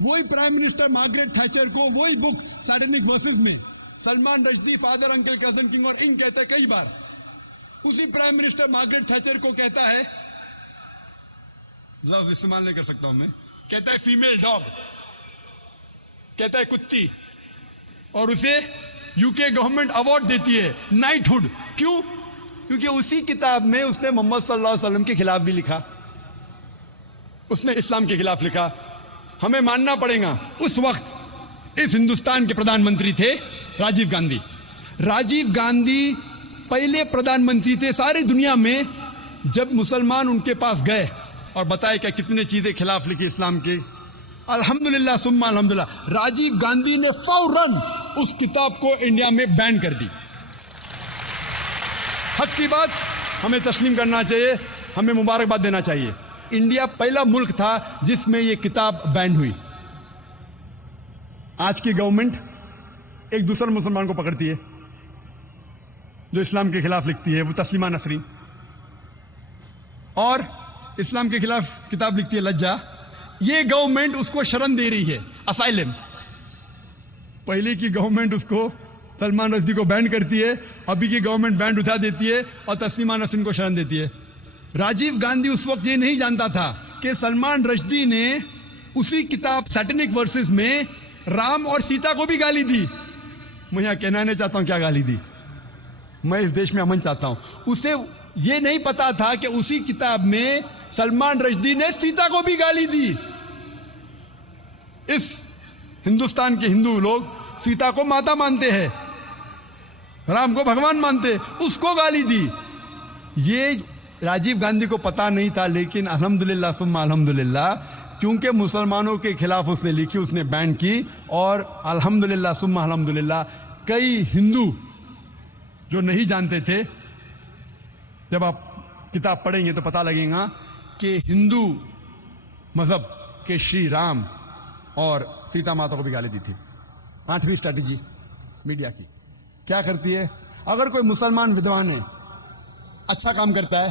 وہی پرائم منسٹر مارگریٹ تھیچر کو وہی بک سیٹینک ورسز میں Salman Rushdie father, uncle, cousin, king اور کہتا ہے کئی بار. اسی پرائم منسٹر مارگریٹ تھیچر کو کہتا ہے, لفظ استعمال نہیں کر سکتا ہوں میں, کہتا ہے فیمیل ڈاگ, کہتا ہے کتی, اور اسے UK گورنمنٹ ایوارڈ دیتی ہے نائٹ ہوڈ. کیوں؟ کیونکہ اسی کتاب میں اس نے محمد صلی اللہ علیہ وسلم کے خلاف بھی لکھا, اس نے اسلام کے خلاف لکھا. ہمیں ماننا پڑے گا اس وقت اس ہندوستان کے پردھان منتری تھے راجیو گاندھی. راجیو گاندھی پہلے پردھان منتری تھے ساری دنیا میں جب مسلمان ان کے پاس گئے اور بتائے کہ کتنے چیزیں خلاف لکھی اسلام کے. الحمدللہ ثم الحمدللہ راجیو گاندھی نے فوراً اس کتاب کو انڈیا میں بین کر دی. حق کی بات ہمیں تسلیم کرنا چاہیے, ہمیں مبارکباد دینا چاہیے. انڈیا پہلا ملک تھا جس میں یہ کتاب بین ہوئی. آج کی گورنمنٹ ایک دوسرے مسلمان کو پکڑتی ہے جو اسلام کے خلاف لکھتی ہے, وہ تسلیمہ نسرین, اور اسلام کے خلاف کتاب لکھتی ہے لجا. یہ گورنمنٹ اس کو شرن دے رہی ہے, اسائلم. پہلے کی گورنمنٹ اس کو سلمان رشدی کو بینڈ کرتی ہے, ابھی کی گورنمنٹ بینڈ اٹھا دیتی ہے اور تسلیمہ نسرین کو شرن دیتی ہے. راجیو گاندھی اس وقت یہ نہیں جانتا تھا کہ سلمان رشدی نے اسی کتاب سیٹینک ورسز میں رام اور سیتا کو بھی گالی دی. میں یہاں کہنا نہیں چاہتا ہوں کیا گالی دی, میں اس دیش میں امن چاہتا ہوں. اسے یہ نہیں پتا تھا کہ اسی کتاب میں سلمان رشدی نے سیتا کو بھی گالی دی. اس ہندوستان کے ہندو لوگ سیتا کو ماتا مانتے ہیں, رام کو بھگوان مانتے, اس کو گالی دی. یہ راجیو گاندھی کو پتا نہیں تھا, لیکن الحمدللہ ثم الحمدللہ کیونکہ مسلمانوں کے خلاف اس نے لکھی, اس نے بین کی, اور الحمدللہ ثم الحمدللہ کئی ہندو جو نہیں جانتے تھے, جب آپ کتاب پڑھیں گے تو پتا لگے گا کہ ہندو مذہب کے شری رام اور سیتا ماتا کو بھی گالی دی تھی. 8ویں اسٹریٹجی میڈیا کی کیا کرتی ہے؟ اگر کوئی مسلمان ودوان ہے, اچھا کام کرتا ہے,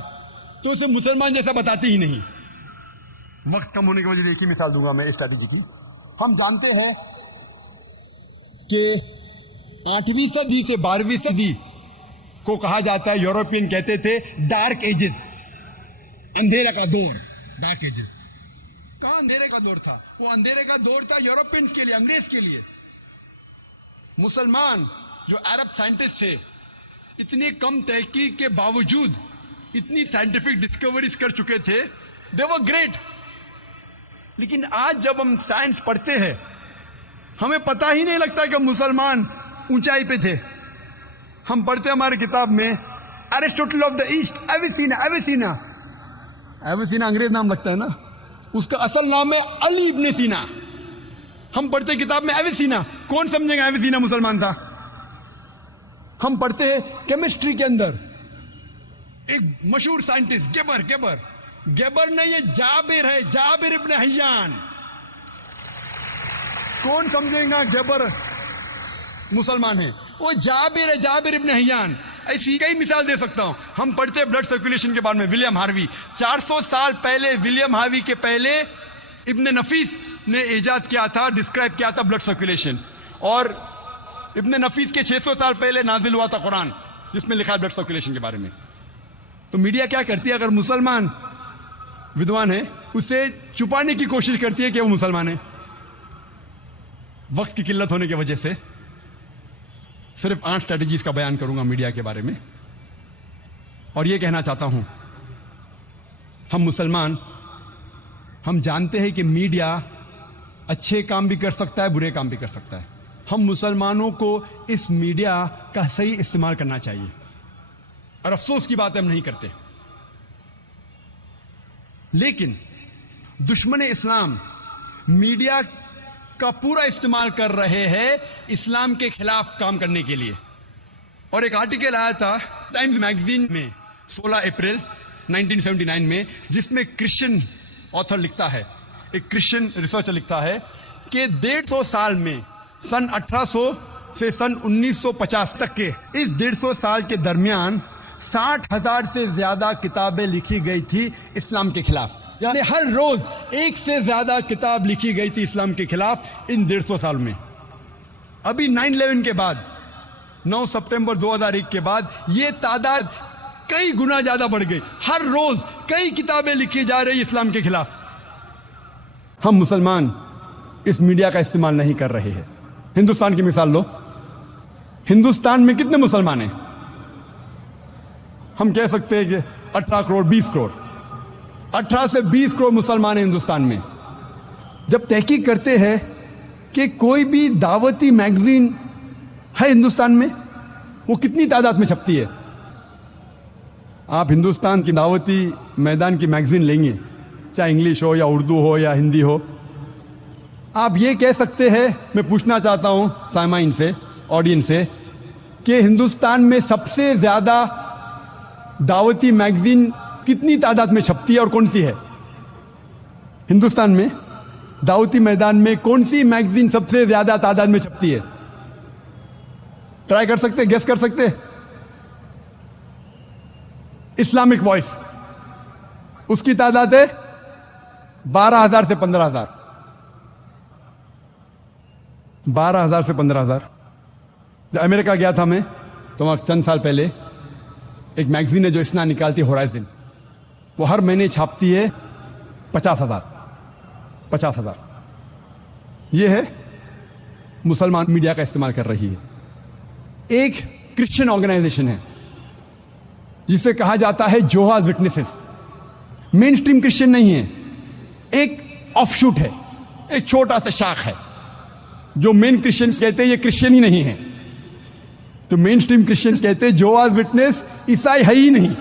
تو اسے مسلمان جیسا بتاتی ہی نہیں. وقت کم ہونے کی وجہ سے ایک ہی مثال دوں گا میں اسٹریٹجی کی. ہم جانتے ہیں کہ 8ویں صدی سے 12ویں صدی کو کہا جاتا ہے, یورپین کہتے تھے ڈارک ایجز, اندھیرے کا دور. ڈارک ایجز کہاں اندھیرے کا دور تھا؟ وہ اندھیرے کا دور تھا یورپینز کے لیے, انگریز کے لیے. مسلمان جو عرب سائنٹسٹ تھے اتنی کم تحقیق کے باوجود اتنی سائنٹیفک ڈسکوریز کر چکے تھے, دے ور گریٹ. لیکن آج جب ہم سائنس پڑھتے ہیں ہمیں پتہ ہی نہیں لگتا کہ مسلمان اونچائی پہ تھے. ہم پڑھتے ہیں ہماری کتاب میں Aristotle of the East, Avicenna انگریز نام لگتا ہے نا, اس کا اصل نام ہے علی ابن سینا. ہم پڑھتے کتاب میں ایویسینا, کون سمجھے گا ایویسینا مسلمان تھا؟ ہم پڑھتے ہیں کیمسٹری کے اندر ایک مشہور سائنٹسٹ گیبر نہیں, یہ جابر ہے, جابر ابن حیان. کون سمجھے گا گیبر مسلمان ہے؟ وہ جابر ہے, جابر ابن حیان. ایسی کئی مثال دے سکتا ہوں. ہم پڑھتے ہیں بلڈ سرکولیشن کے بارے میں, ولیم ہاروی. 400 سال پہلے ولیم ہاروی کے پہلے ابن نفیس نے ایجاد کیا تھا, ڈسکرائب کیا تھا بلڈ سرکولیشن. اور ابن نفیس کے 600 سال پہلے نازل ہوا تھا قرآن, جس میں لکھا ہے بلڈ سرکولیشن کے بارے میں. تو میڈیا کیا کرتی ہے؟ اگر مسلمان ودوان ہے اسے چھپانے کی کوشش کرتی ہے کہ وہ مسلمان ہے. وقت کی قلت ہونے کی وجہ سے صرف 8 اسٹریٹجیز کا بیان کروں گا میڈیا کے بارے میں, اور یہ کہنا چاہتا ہوں ہم مسلمان ہم جانتے ہیں کہ میڈیا اچھے کام بھی کر سکتا ہے, برے کام بھی کر سکتا ہے. ہم مسلمانوں کو اس میڈیا کا صحیح استعمال کرنا چاہیے، اور افسوس کی بات ہم نہیں کرتے. لیکن دشمن اسلام میڈیا کا پورا استعمال کر رہے ہیں اسلام کے خلاف کام کرنے کے لیے. اور ایک آرٹیکل آیا تھا ٹائمز میگزین میں 16 اپریل 1979 میں، جس میں کرسچن آتھر لکھتا ہے، ایک کرسچن ریسرچر لکھتا ہے کہ 150 سال میں سن 1800 سے سن 1950 تک کے اس 150 سال کے درمیان 60,000 سے زیادہ کتابیں لکھی گئی تھی اسلام کے خلاف. یعنی ہر روز ایک سے زیادہ کتاب لکھی گئی تھی اسلام کے خلاف ان 150 سال میں. ابھی 9/11 کے بعد، 9 سپٹمبر 2001 کے بعد یہ تعداد کئی گنا زیادہ بڑھ گئی. ہر روز کئی کتابیں لکھی جا رہی اسلام کے خلاف. ہم مسلمان اس میڈیا کا استعمال نہیں کر رہے ہیں. ہندوستان کی مثال لو، ہندوستان میں کتنے مسلمان ہیں؟ ہم کہہ سکتے ہیں کہ 18 کروڑ 20 کروڑ 18 سے 20 کروڑ مسلمان ہیں ہندوستان میں. جب تحقیق کرتے ہیں کہ کوئی بھی دعوتی میگزین ہے ہندوستان میں، وہ کتنی تعداد میں چھپتی ہے؟ آپ ہندوستان کی دعوتی میدان کی میگزین لیں گے، چاہے انگلش ہو یا اردو ہو یا ہندی ہو، آپ یہ کہہ سکتے ہیں، میں پوچھنا چاہتا ہوں سامعین سے، آڈینس سے، کہ ہندوستان میں سب سے زیادہ دعوتی میگزین کتنی تعداد میں چھپتی ہے اور کون سی ہے؟ ہندوستان میں دعوتی میدان میں کون سی میگزین سب سے زیادہ تعداد میں چھپتی ہے؟ ٹرائی کر سکتے، گیس کر سکتے؟ اسلامک وائس، اس کی تعداد ہے 12,000 سے 15,000. 12,000 سے 15,000. جب امریکہ گیا تھا میں تو وہاں چند سال پہلے ایک میگزین ہے جو اسنا نکالتی، ہورائزن، وہ ہر مہینے چھاپتی ہے 50,000. یہ ہے مسلمان میڈیا کا استعمال کر رہی ہے. ایک کرسچن آرگنائزیشن ہے جسے کہا جاتا ہے جوہاز وٹنسز. مین سٹریم کرسچن نہیں ہے، ایک آف شوٹ ہے، ایک چھوٹا سا شاخ ہے. جو مین کرسچنز کہتے ہیں یہ کرسچن ہی نہیں ہے. تو مین سٹریم کرسچنز کہتے ہیں جوہاز وٹنس عیسائی ہے ہی نہیں،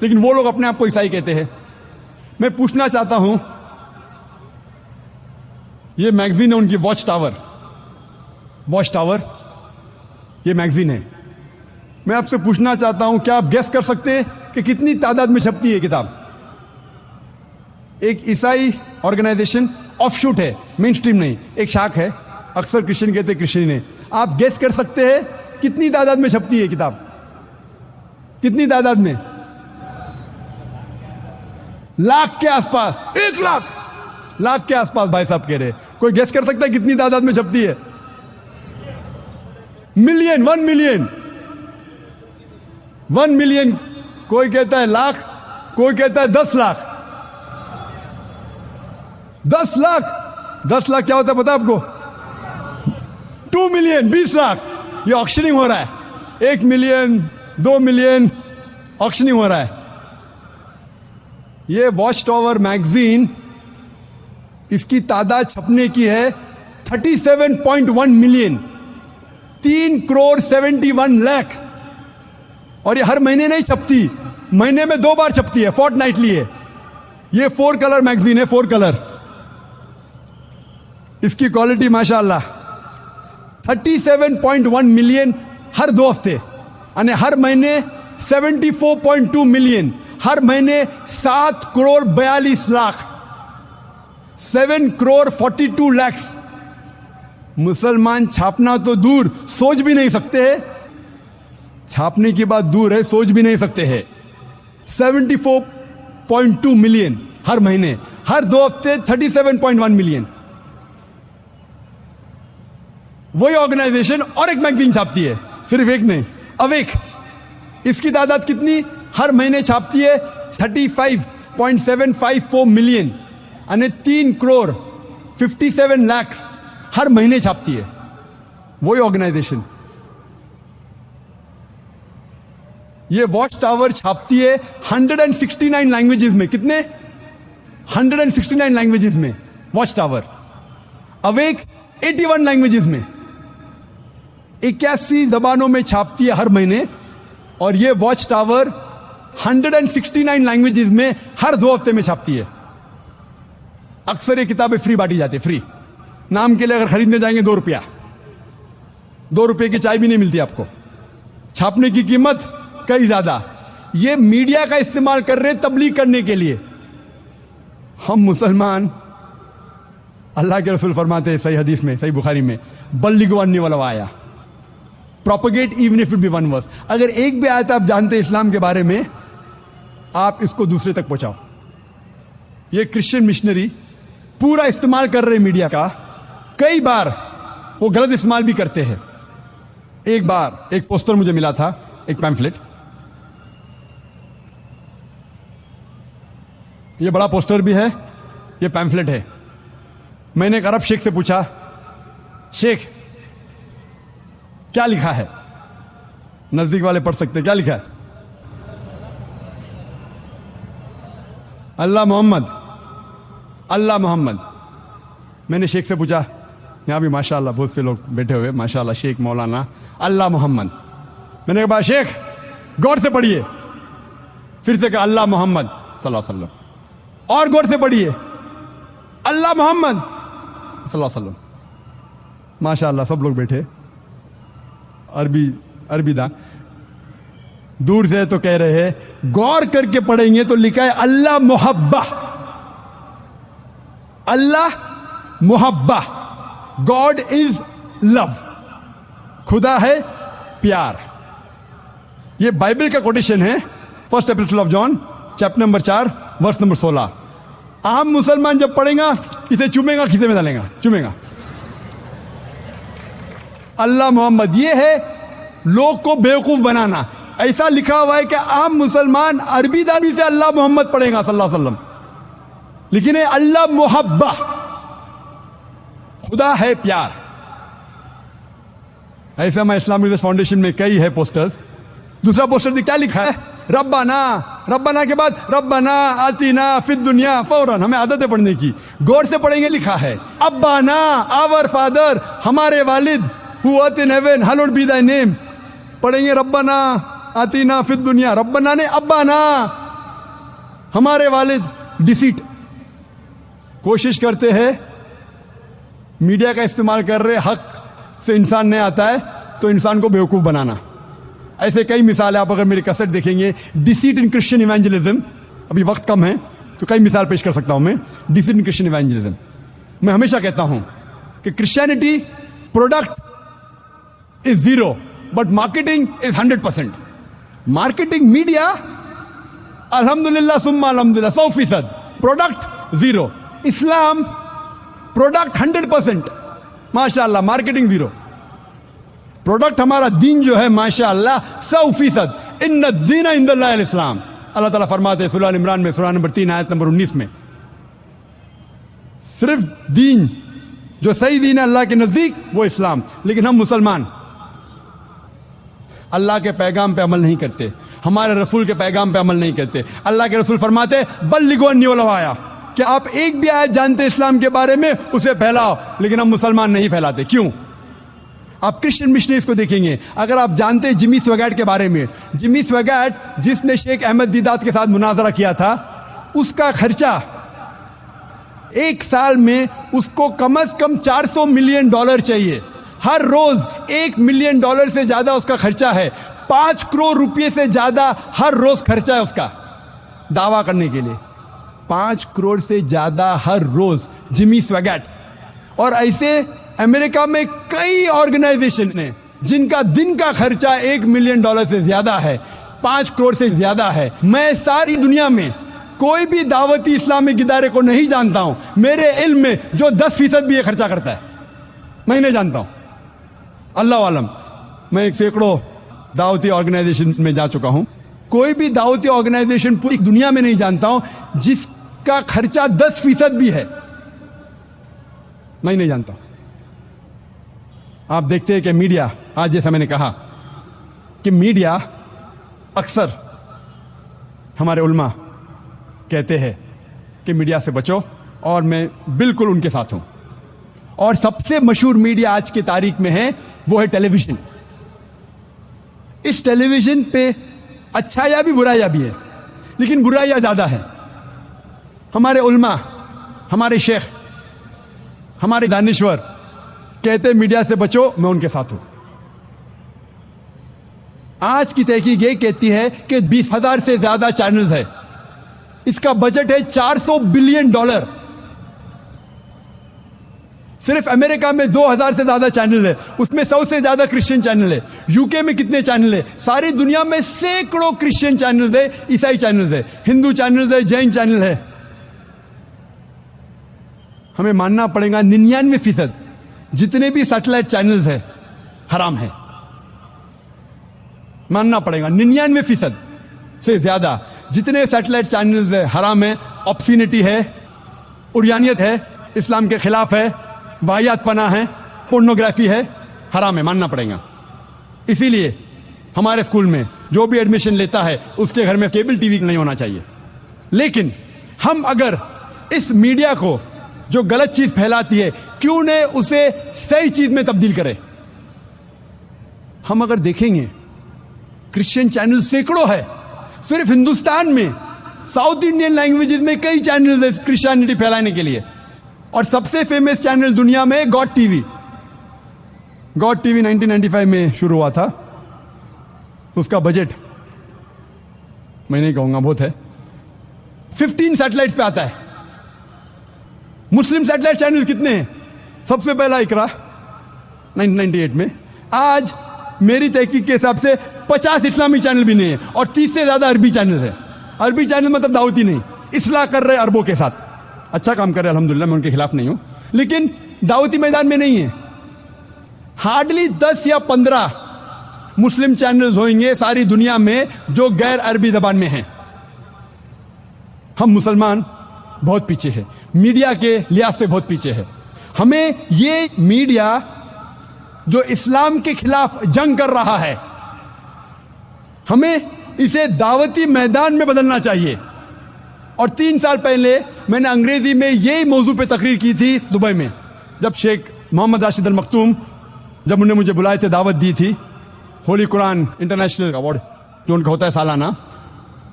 لیکن وہ لوگ اپنے آپ کو عیسائی کہتے ہیں. میں پوچھنا چاہتا ہوں، یہ میگزین ہے ان کی واچ ٹاور، یہ میگزین ہے. میں آپ سے پوچھنا چاہتا ہوں، کیا آپ گیس کر سکتے کہ کتنی تعداد میں چھپتی ہے کتاب؟ ایک عیسائی آرگنائزیشن، آف شوٹ ہے، مین سٹریم نہیں، ایک شاخ ہے. اکثر کرسچن کہتے ہیں کرسچن نہیں. آپ گیس کر سکتے ہیں کتنی تعداد میں چھپتی ہے کتاب؟ کتنی تعداد میں؟ لاکھ کے آس پاس. 1 لاکھ کے آس پاس بھائی صاحب کہہ رہے. کوئی گیس کر سکتا ہے کتنی تعداد میں چھپتی ہے؟ Million, 1 million. 1 ملین. کوئی کہتا ہے لاکھ، کوئی کہتا ہے 10 لاکھ. 10 لاکھ کیا ہوتا ہے پتا آپ کو؟ 2 ملین، 20 لاکھ. یہ آکشننگ ہو رہا ہے. 1 ملین، 2 ملین آکشننگ ہو رہا ہے. یہ واچ ٹاور میگزین، اس کی تعداد چھپنے کی ہے 37.1 ملین، 3 کروڑ 71 لاکھ. اور یہ ہر مہینے نہیں چھپتی، مہینے میں 2 بار چھپتی ہے، فورٹ نائٹلی ہے. یہ 4 کلر میگزین ہے، 4 کلر. اس کی کوالٹی ماشاء اللہ. 37.1 ملین ہر 2 ہفتے، یعنی ہر مہینے 74.2 ملین، ہر مہینے 7 کروڑ 42 لاکھ، 7 کروڑ 42 لاکھ. مسلمان چھاپنا تو دور، سوچ بھی نہیں سکتے ہیں. چھاپنے کی بات دور ہے، سوچ بھی نہیں سکتے ہیں. 74.2 ملین ہر مہینے، ہر 2 ہفتے 37.1 ملین. وہی آرگنائزیشن اور ایک میگزین چھاپتی ہے، صرف ایک نہیں، اویک. اس کی تعداد کتنی؟ ہر مہینے چھاپتی ہے 35.754 ملین، یعنی 3 کروڑ 57 لاکھ ہر مہینے چھاپتی ہے. وہی آرگنائزیشن. یہ واچ ٹاور چھاپتی ہے 169 لینگویجز میں. کتنے؟ 169 لینگویجز میں واچ ٹاور. اویک 81 لینگویجز میں. 81 زبانوں میں چھاپتی ہے ہر مہینے, اور یہ واچ ٹاور 169 لینگویجز میں ہر 2 ہفتے میں چھاپتی ہے. اکثر یہ کتابیں فری بانٹی جاتی ہے, فری. نام کے لیے اگر خریدنے جائیں گے 2 روپیہ, 2 روپے کی چائے بھی نہیں ملتی آپ کو. چھاپنے کی قیمت کئی زیادہ. یہ میڈیا کا استعمال کر رہے تبلیغ کرنے کے لیے. ہم مسلمان, اللہ کے رسول فرماتے ہیں صحیح حدیث میں, صحیح بخاری میں, بلغوا انی ولو آیا, propagate even if it be one verse. اگر ایک بھی آیت آپ جانتے ہیں اسلام کے بارے میں, آپ اس کو دوسرے تک پہنچاؤ. یہ کرسچن مشنری پورا استعمال کر رہے میڈیا کا. کئی بار وہ غلط استعمال بھی کرتے ہیں. ایک بار ایک پوسٹر مجھے ملا تھا, ایک پیمفلٹ. یہ بڑا پوسٹر بھی ہے, یہ پیمفلٹ ہے. میں نے ایک عرب شیخ سے پوچھا, شیخ کیا لکھا ہے؟ نزدیک والے پڑھ سکتے, کیا لکھا ہے؟ اللہ محمد, اللہ محمد. میں نے شیخ سے پوچھا, یہاں بھی ماشاء اللہ بہت سے لوگ بیٹھے ہوئے, ماشاء اللہ شیخ مولانا, اللہ محمد. میں نے کہا شیخ غور سے پڑھیے. پھر سے کہا اللہ محمد صلی اللہ علیہ وسلم, اور غور سے پڑھیے اللہ محمد صلی اللہ علیہ وسلم. ماشاء اللہ سب لوگ بیٹھے, عربی دان. دور سے تو کہہ رہے ہیں, غور کر کے پڑھیں گے تو لکھا ہے اللہ محبہ, اللہ محبہ, گاڈ از لو, خدا ہے پیار. یہ بائبل کا کوٹیشن ہے, first epistle of John chapter number 4 verse number 16. عام مسلمان جب پڑھیں گا اسے چومے گا, کھیتے میں ڈالیں گا, چومے گا. اللہ محمد, یہ ہے لوگ کو بیوقوف بنانا. ایسا لکھا ہوا ہے کہ عام مسلمان عربی دانی سے اللہ محمد پڑھے گا صلی اللہ علیہ وسلم, لیکن اللہ محبہ, خدا ہے پیار. ایسا میں اسلامک ریسرچ فاؤنڈیشن میں کئی ہے پوسٹرز. دوسرا پوسٹر کیا لکھا ہے؟ ربنا, ربنا کے بعد ربنا آتینا فی الدنیا, فوراً ہمیں عادت ہے پڑھنے کی, غور سے پڑھیں گے لکھا ہے ابانا, آور فادر, ہمارے والد, who art in heaven, hallowed be thy name. پڑھیں گے ربنا آتینا فی الدنیا, ربنا نے ابانا, ہمارے والد. ڈیسیٹ. کوشش کرتے ہیں میڈیا کا استعمال کر رہے, حق سے انسان نہیں آتا ہے تو انسان کو بیوقوف بنانا. ایسے کئی مثال. آپ اگر میری کیسٹ دیکھیں گے, ڈیسیٹ ان کرسچن ایونجلزم, ابھی وقت کم ہے تو کئی مثال پیش کر سکتا ہوں میں. ڈیسیٹ ان کرسچن ایونجلزم, میں ہمیشہ کہتا ہوں کہ Christianity product is 0 but marketing is 100%. Marketing media الحمدللہ ثم الحمدللہ 100%, پروڈکٹ 0. اسلام پروڈکٹ 100%, ماشاء اللہ, مارکیٹنگ 0. پروڈکٹ ہمارا دین جو ہے ماشاء اللہ 100%. ان الدین عند اللہ الاسلام. اللہ تعالیٰ فرماتے ہیں سورہ عمران میں, سورہ نمبر 3 آیت نمبر 19 میں, صرف دین جو صحیح دین ہے اللہ کے نزدیک وہ اسلام. لیکن ہم مسلمان اللہ کے پیغام پہ عمل نہیں کرتے, ہمارے رسول کے پیغام پہ عمل نہیں کرتے. اللہ کے رسول فرماتے بلغوا انی ولو آیا, کہ آپ ایک بھی آیت جانتے ہیں اسلام کے بارے میں اسے پھیلاؤ. لیکن ہم مسلمان نہیں پھیلاتے. کیوں؟ آپ کرسچن مشنریز کو دیکھیں گے. اگر آپ جانتے ہیں جمی سویگیٹ کے بارے میں, جمی سویگیٹ جس نے شیخ احمد دیدات کے ساتھ مناظرہ کیا تھا, اس کا خرچہ ایک سال میں اس کو کم از کم $400 ملین چاہیے. ہر روز $1 ملین سے زیادہ اس کا خرچہ ہے. 5 کروڑ روپے سے زیادہ ہر روز خرچہ ہے اس کا دعویٰ کرنے کے لیے. 5 کروڑ سے زیادہ ہر روز جمی سویگیٹ. اور ایسے امریکہ میں کئی آرگنائزیشن ہیں جن کا دن کا خرچہ $1 ملین سے زیادہ ہے, 5 کروڑ سے زیادہ ہے. میں ساری دنیا میں کوئی بھی دعوتی اسلامک ادارے کو نہیں جانتا ہوں میرے علم میں جو 10% بھی یہ خرچہ کرتا ہے. میں نہیں جانتا ہوں, اللہ عالم. میں سینکڑوں دعوتی آرگنائزیشن میں جا چکا ہوں. کوئی بھی دعوتی آرگنائزیشن پوری دنیا میں نہیں جانتا ہوں جس کا خرچہ 10% بھی ہے. میں نہیں جانتا. آپ دیکھتے ہیں کہ میڈیا, آج جیسا میں نے کہا کہ میڈیا اکثر, ہمارے علماء کہتے ہیں کہ میڈیا سے بچو, اور میں بالکل ان کے ساتھ ہوں. اور سب سے مشہور میڈیا آج کی تاریخ میں ہے وہ ہے ٹیلی ویژن. اس ٹیلی ویژن پہ اچھائی بھی برائیاں بھی ہے، لیکن برائیاں زیادہ ہیں. ہمارے علماء، ہمارے شیخ، ہمارے دانشور کہتے میڈیا سے بچو، میں ان کے ساتھ ہوں. آج کی تحقیق یہ کہتی ہے کہ 20,000 سے زیادہ چینلز ہے، اس کا بجٹ ہے $400 بلین. صرف امریکہ میں 2,000 سے زیادہ چینل ہے، اس میں 100 سے زیادہ کرسچن چینل ہے. یو کے میں کتنے چینل ہے؟ ساری دنیا میں سینکڑوں کرسچن چینلز ہے، عیسائی چینلز ہے، ہندو چینلز ہے، جین چینل ہے. ہمیں ماننا پڑے گا 99% جتنے بھی سیٹلائٹ چینلز ہیں حرام ہیں. ماننا پڑے گا 99% سے زیادہ جتنے سیٹلائٹ چینلز ہیں حرام ہیں. آبسینٹی ہے، عریانیت ہے، اسلام کے خلاف ہے، واہیات پناہ ہے، پورنوگرافی ہے، حرام ہے، ماننا پڑے گا. اسی لیے ہمارے اسکول میں جو بھی ایڈمیشن لیتا ہے اس کے گھر میں کیبل ٹی وی نہیں ہونا چاہیے. لیکن ہم اگر اس میڈیا کو جو غلط چیز پھیلاتی ہے کیوں نہ اسے صحیح چیز میں تبدیل کرے. ہم اگر دیکھیں گے کرسچن چینل سینکڑوں ہے، صرف ہندوستان میں ساؤتھ انڈین لینگویجز میں کئی چینلز ہیں کرسچینٹی پھیلانے کے لیے. اور سب سے فیمس چینل دنیا میں God T V. God T V 1995 میں شروع ہوا تھا. اس کا بجٹ میں نہیں کہوں گا، بہت ہے. 15 سیٹلائٹس پہ آتا ہے. مسلم سیٹلائٹ چینل کتنے ہیں؟ سب سے پہلا اقرا 1998 میں. آج میری تحقیق کے حساب سے 50 اسلامی چینل بھی نہیں ہے، اور 30 سے زیادہ عربی چینل ہے. عربی چینل مطلب دعوتی نہیں، اصلاح کر رہے عربوں کے ساتھ. اچھا کام کر رہے الحمدللہ، میں ان کے خلاف نہیں ہوں، لیکن دعوتی میدان میں نہیں ہے. ہارڈلی 10 یا 15 مسلم چینلز ہوئیں گے ساری دنیا میں جو غیر عربی زبان میں ہیں. ہم مسلمان بہت پیچھے ہیں، میڈیا کے لحاظ سے بہت پیچھے ہے. ہمیں یہ میڈیا جو اسلام کے خلاف جنگ کر رہا ہے، ہمیں اسے دعوتی میدان میں بدلنا چاہیے. اور 3 سال پہلے میں نے انگریزی میں یہی موضوع پہ تقریر کی تھی دبئی میں، جب شیخ محمد راشد المختوم جب انہوں نے مجھے بلائے تھے، دعوت دی تھی. ہولی قرآن انٹرنیشنل ایوارڈ جو ان کا ہوتا ہے سالانہ،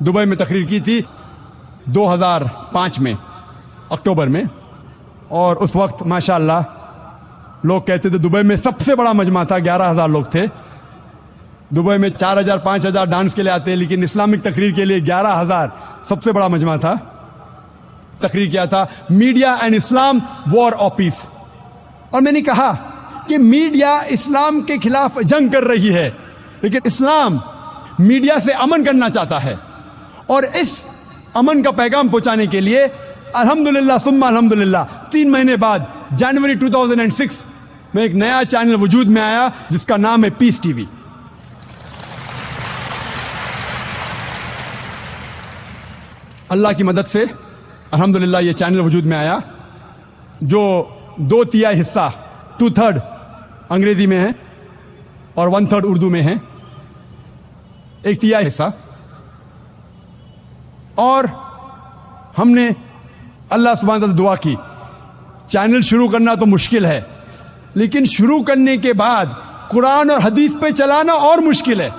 دبئی میں تقریر کی تھی 2005 میں اکتوبر میں. اور اس وقت ماشاءاللہ لوگ کہتے تھے دبئی میں سب سے بڑا مجمع تھا، 11,000 لوگ تھے. دبئی میں 4,000 5,000 ڈانس کے لیے آتے ہیں، لیکن اسلامک تقریر کے لیے 11,000 سب سے بڑا مجمع تھا. تقریر کیا تھا media and Islam war of peace. اور میں نے کہا کہ میڈیا اسلام کے خلاف جنگ کر رہی ہے، لیکن اسلام میڈیا سے امن کرنا چاہتا ہے. اور اس امن کا پیغام پہنچانے کے لیے الحمدللہ ثم الحمدللہ 3 مہینے بعد جنوری 2006 میں ایک نیا چینل وجود میں آیا جس کا نام ہے پیس ٹی وی. اللہ کی مدد سے الحمدللہ یہ چینل وجود میں آیا جو 2/3 حصہ 2/3 انگریزی میں ہے اور 1/3 اردو میں ہے، 1/3 حصہ. اور ہم نے اللہ سبحانہ تعالیٰ سے دعا کی. چینل شروع کرنا تو مشکل ہے، لیکن شروع کرنے کے بعد قرآن اور حدیث پہ چلانا اور مشکل ہے.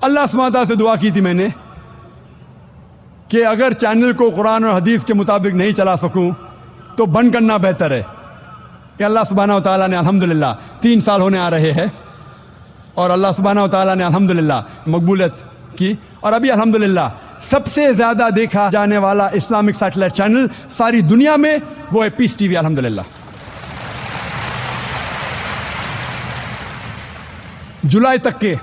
اللہ سبحانہ تعالیٰ سے دعا کی تھی میں نے کہ اگر چینل کو قرآن اور حدیث کے مطابق نہیں چلا سکوں تو بند کرنا بہتر ہے. کہ اللہ سبحانہ و تعالیٰ نے الحمدللہ 3 سال ہونے آ رہے ہیں اور اللہ سبحانہ و تعالیٰ نے الحمدللہ مقبولیت کی. اور ابھی الحمدللہ سب سے زیادہ دیکھا جانے والا اسلامک سیٹلائٹ چینل ساری دنیا میں وہ ہے پیس ٹی وی الحمدللہ. جولائی تک کے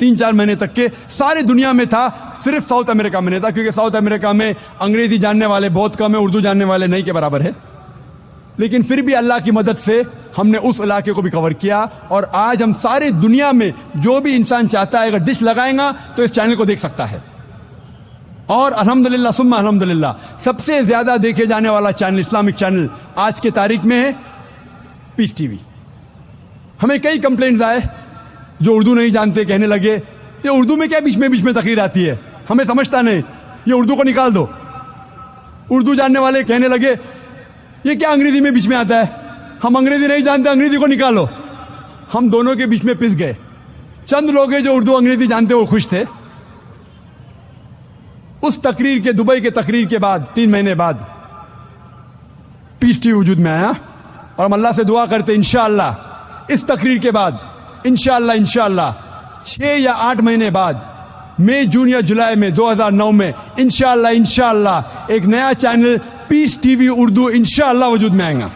3-4 مہینے تک کے ساری دنیا میں تھا، صرف ساؤتھ امریکہ میں نہیں تھا، کیونکہ ساؤتھ امریکہ میں انگریزی جاننے والے بہت کم ہیں، اردو جاننے والے نہیں کے برابر ہے. لیکن پھر بھی اللہ کی مدد سے ہم نے اس علاقے کو بھی کور کیا. اور آج ہم ساری دنیا میں جو بھی انسان چاہتا ہے اگر ڈش لگائیں گا تو اس چینل کو دیکھ سکتا ہے. اور الحمدللہ ثم الحمدللہ سب سے زیادہ دیکھے جانے والا چینل اسلامک چینل آج کے تاریخ میں ہے پیس ٹی وی. ہمیں کئی کمپلینٹس آئے جو اردو نہیں جانتے، کہنے لگے یہ اردو میں کیا بیچ میں تقریر آتی ہے، ہمیں سمجھتا نہیں، یہ اردو کو نکال دو. اردو جاننے والے کہنے لگے یہ کیا انگریزی میں بیچ میں آتا ہے، ہم انگریزی نہیں جانتے، انگریزی کو نکالو. ہم دونوں کے بیچ میں پس گئے. چند لوگ ہیں جو اردو انگریزی جانتے وہ خوش تھے. اس تقریر کے دبئی کے تقریر کے بعد 3 مہینے بعد پیس ٹی وی وجود میں آیا اور ہم اللہ سے دعا کرتے انشاءاللہ اس تقریر کے بعد انشاءاللہ 6 یا 8 مہینے بعد مئی جون یا جولائی میں 2009 میں انشاءاللہ ایک نیا چینل پیس ٹی وی اردو انشاءاللہ وجود میں آئے گا.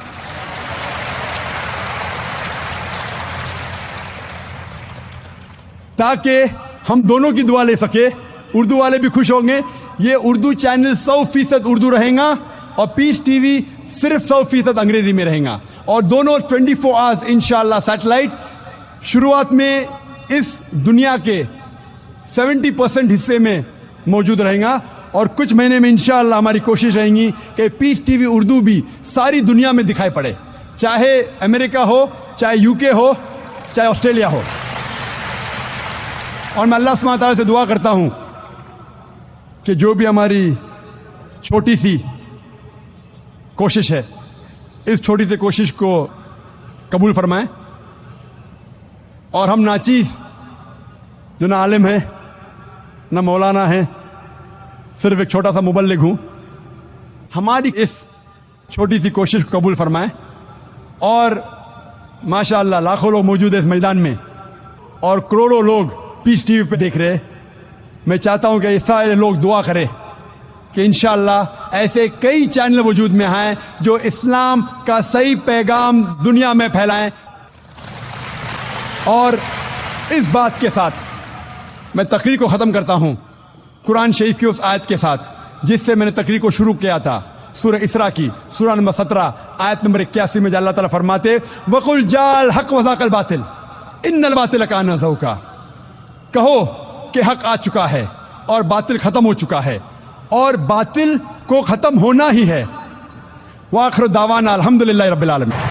تاکہ ہم دونوں کی دعا لے سکے. اردو والے بھی خوش ہوں گے. یہ اردو چینل 100% اردو رہے گا اور پیس ٹی وی صرف 100% انگریزی میں رہے گا اور دونوں 24 آورز انشاءاللہ سیٹلائٹ شروعات میں اس دنیا کے 70% حصے میں موجود رہے گا اور کچھ مہینے میں انشاءاللہ ہماری کوشش رہیں گی کہ پیس ٹی وی اردو بھی ساری دنیا میں دکھائی پڑے, چاہے امریکہ ہو, چاہے UK ہو, چاہے آسٹریلیا ہو. اور میں اللہ سبحانہ تعالیٰ سے دعا کرتا ہوں کہ جو بھی ہماری چھوٹی سی کوشش ہے اس چھوٹی سی کوشش کو قبول فرمائیں اور ہم ناچیز جو نہ عالم ہیں نہ مولانا ہیں, صرف ایک چھوٹا سا مبلغ ہوں, ہماری اس چھوٹی سی کوشش کو قبول فرمائیں. اور ماشاءاللہ لاکھوں لوگ موجود ہیں اس میدان میں اور کروڑوں لوگ پیس ٹی وی پہ دیکھ رہے. میں چاہتا ہوں کہ یہ سارے لوگ دعا کریں کہ انشاءاللہ ایسے کئی چینل وجود میں آئیں جو اسلام کا صحیح پیغام دنیا میں پھیلائیں. اور اس بات کے ساتھ میں تقریر کو ختم کرتا ہوں قرآن شریف کی اس آیت کے ساتھ جس سے میں نے تقریر کو شروع کیا تھا, سورہ اسراء کی سورہ نمبر 17 آیت نمبر 81 میں اللہ تعالیٰ فرماتے وَقُلْ جَاءَ الْحَقُّ وَزَهَقَ الْبَاطِلُ إِنَّ الْبَاطِلَ كَانَ زَهُوقًا. کہو کہ حق آ چکا ہے اور باطل ختم ہو چکا ہے اور باطل کو ختم ہونا ہی ہے. وآخر دعوانا الحمدللہ رب العالمین.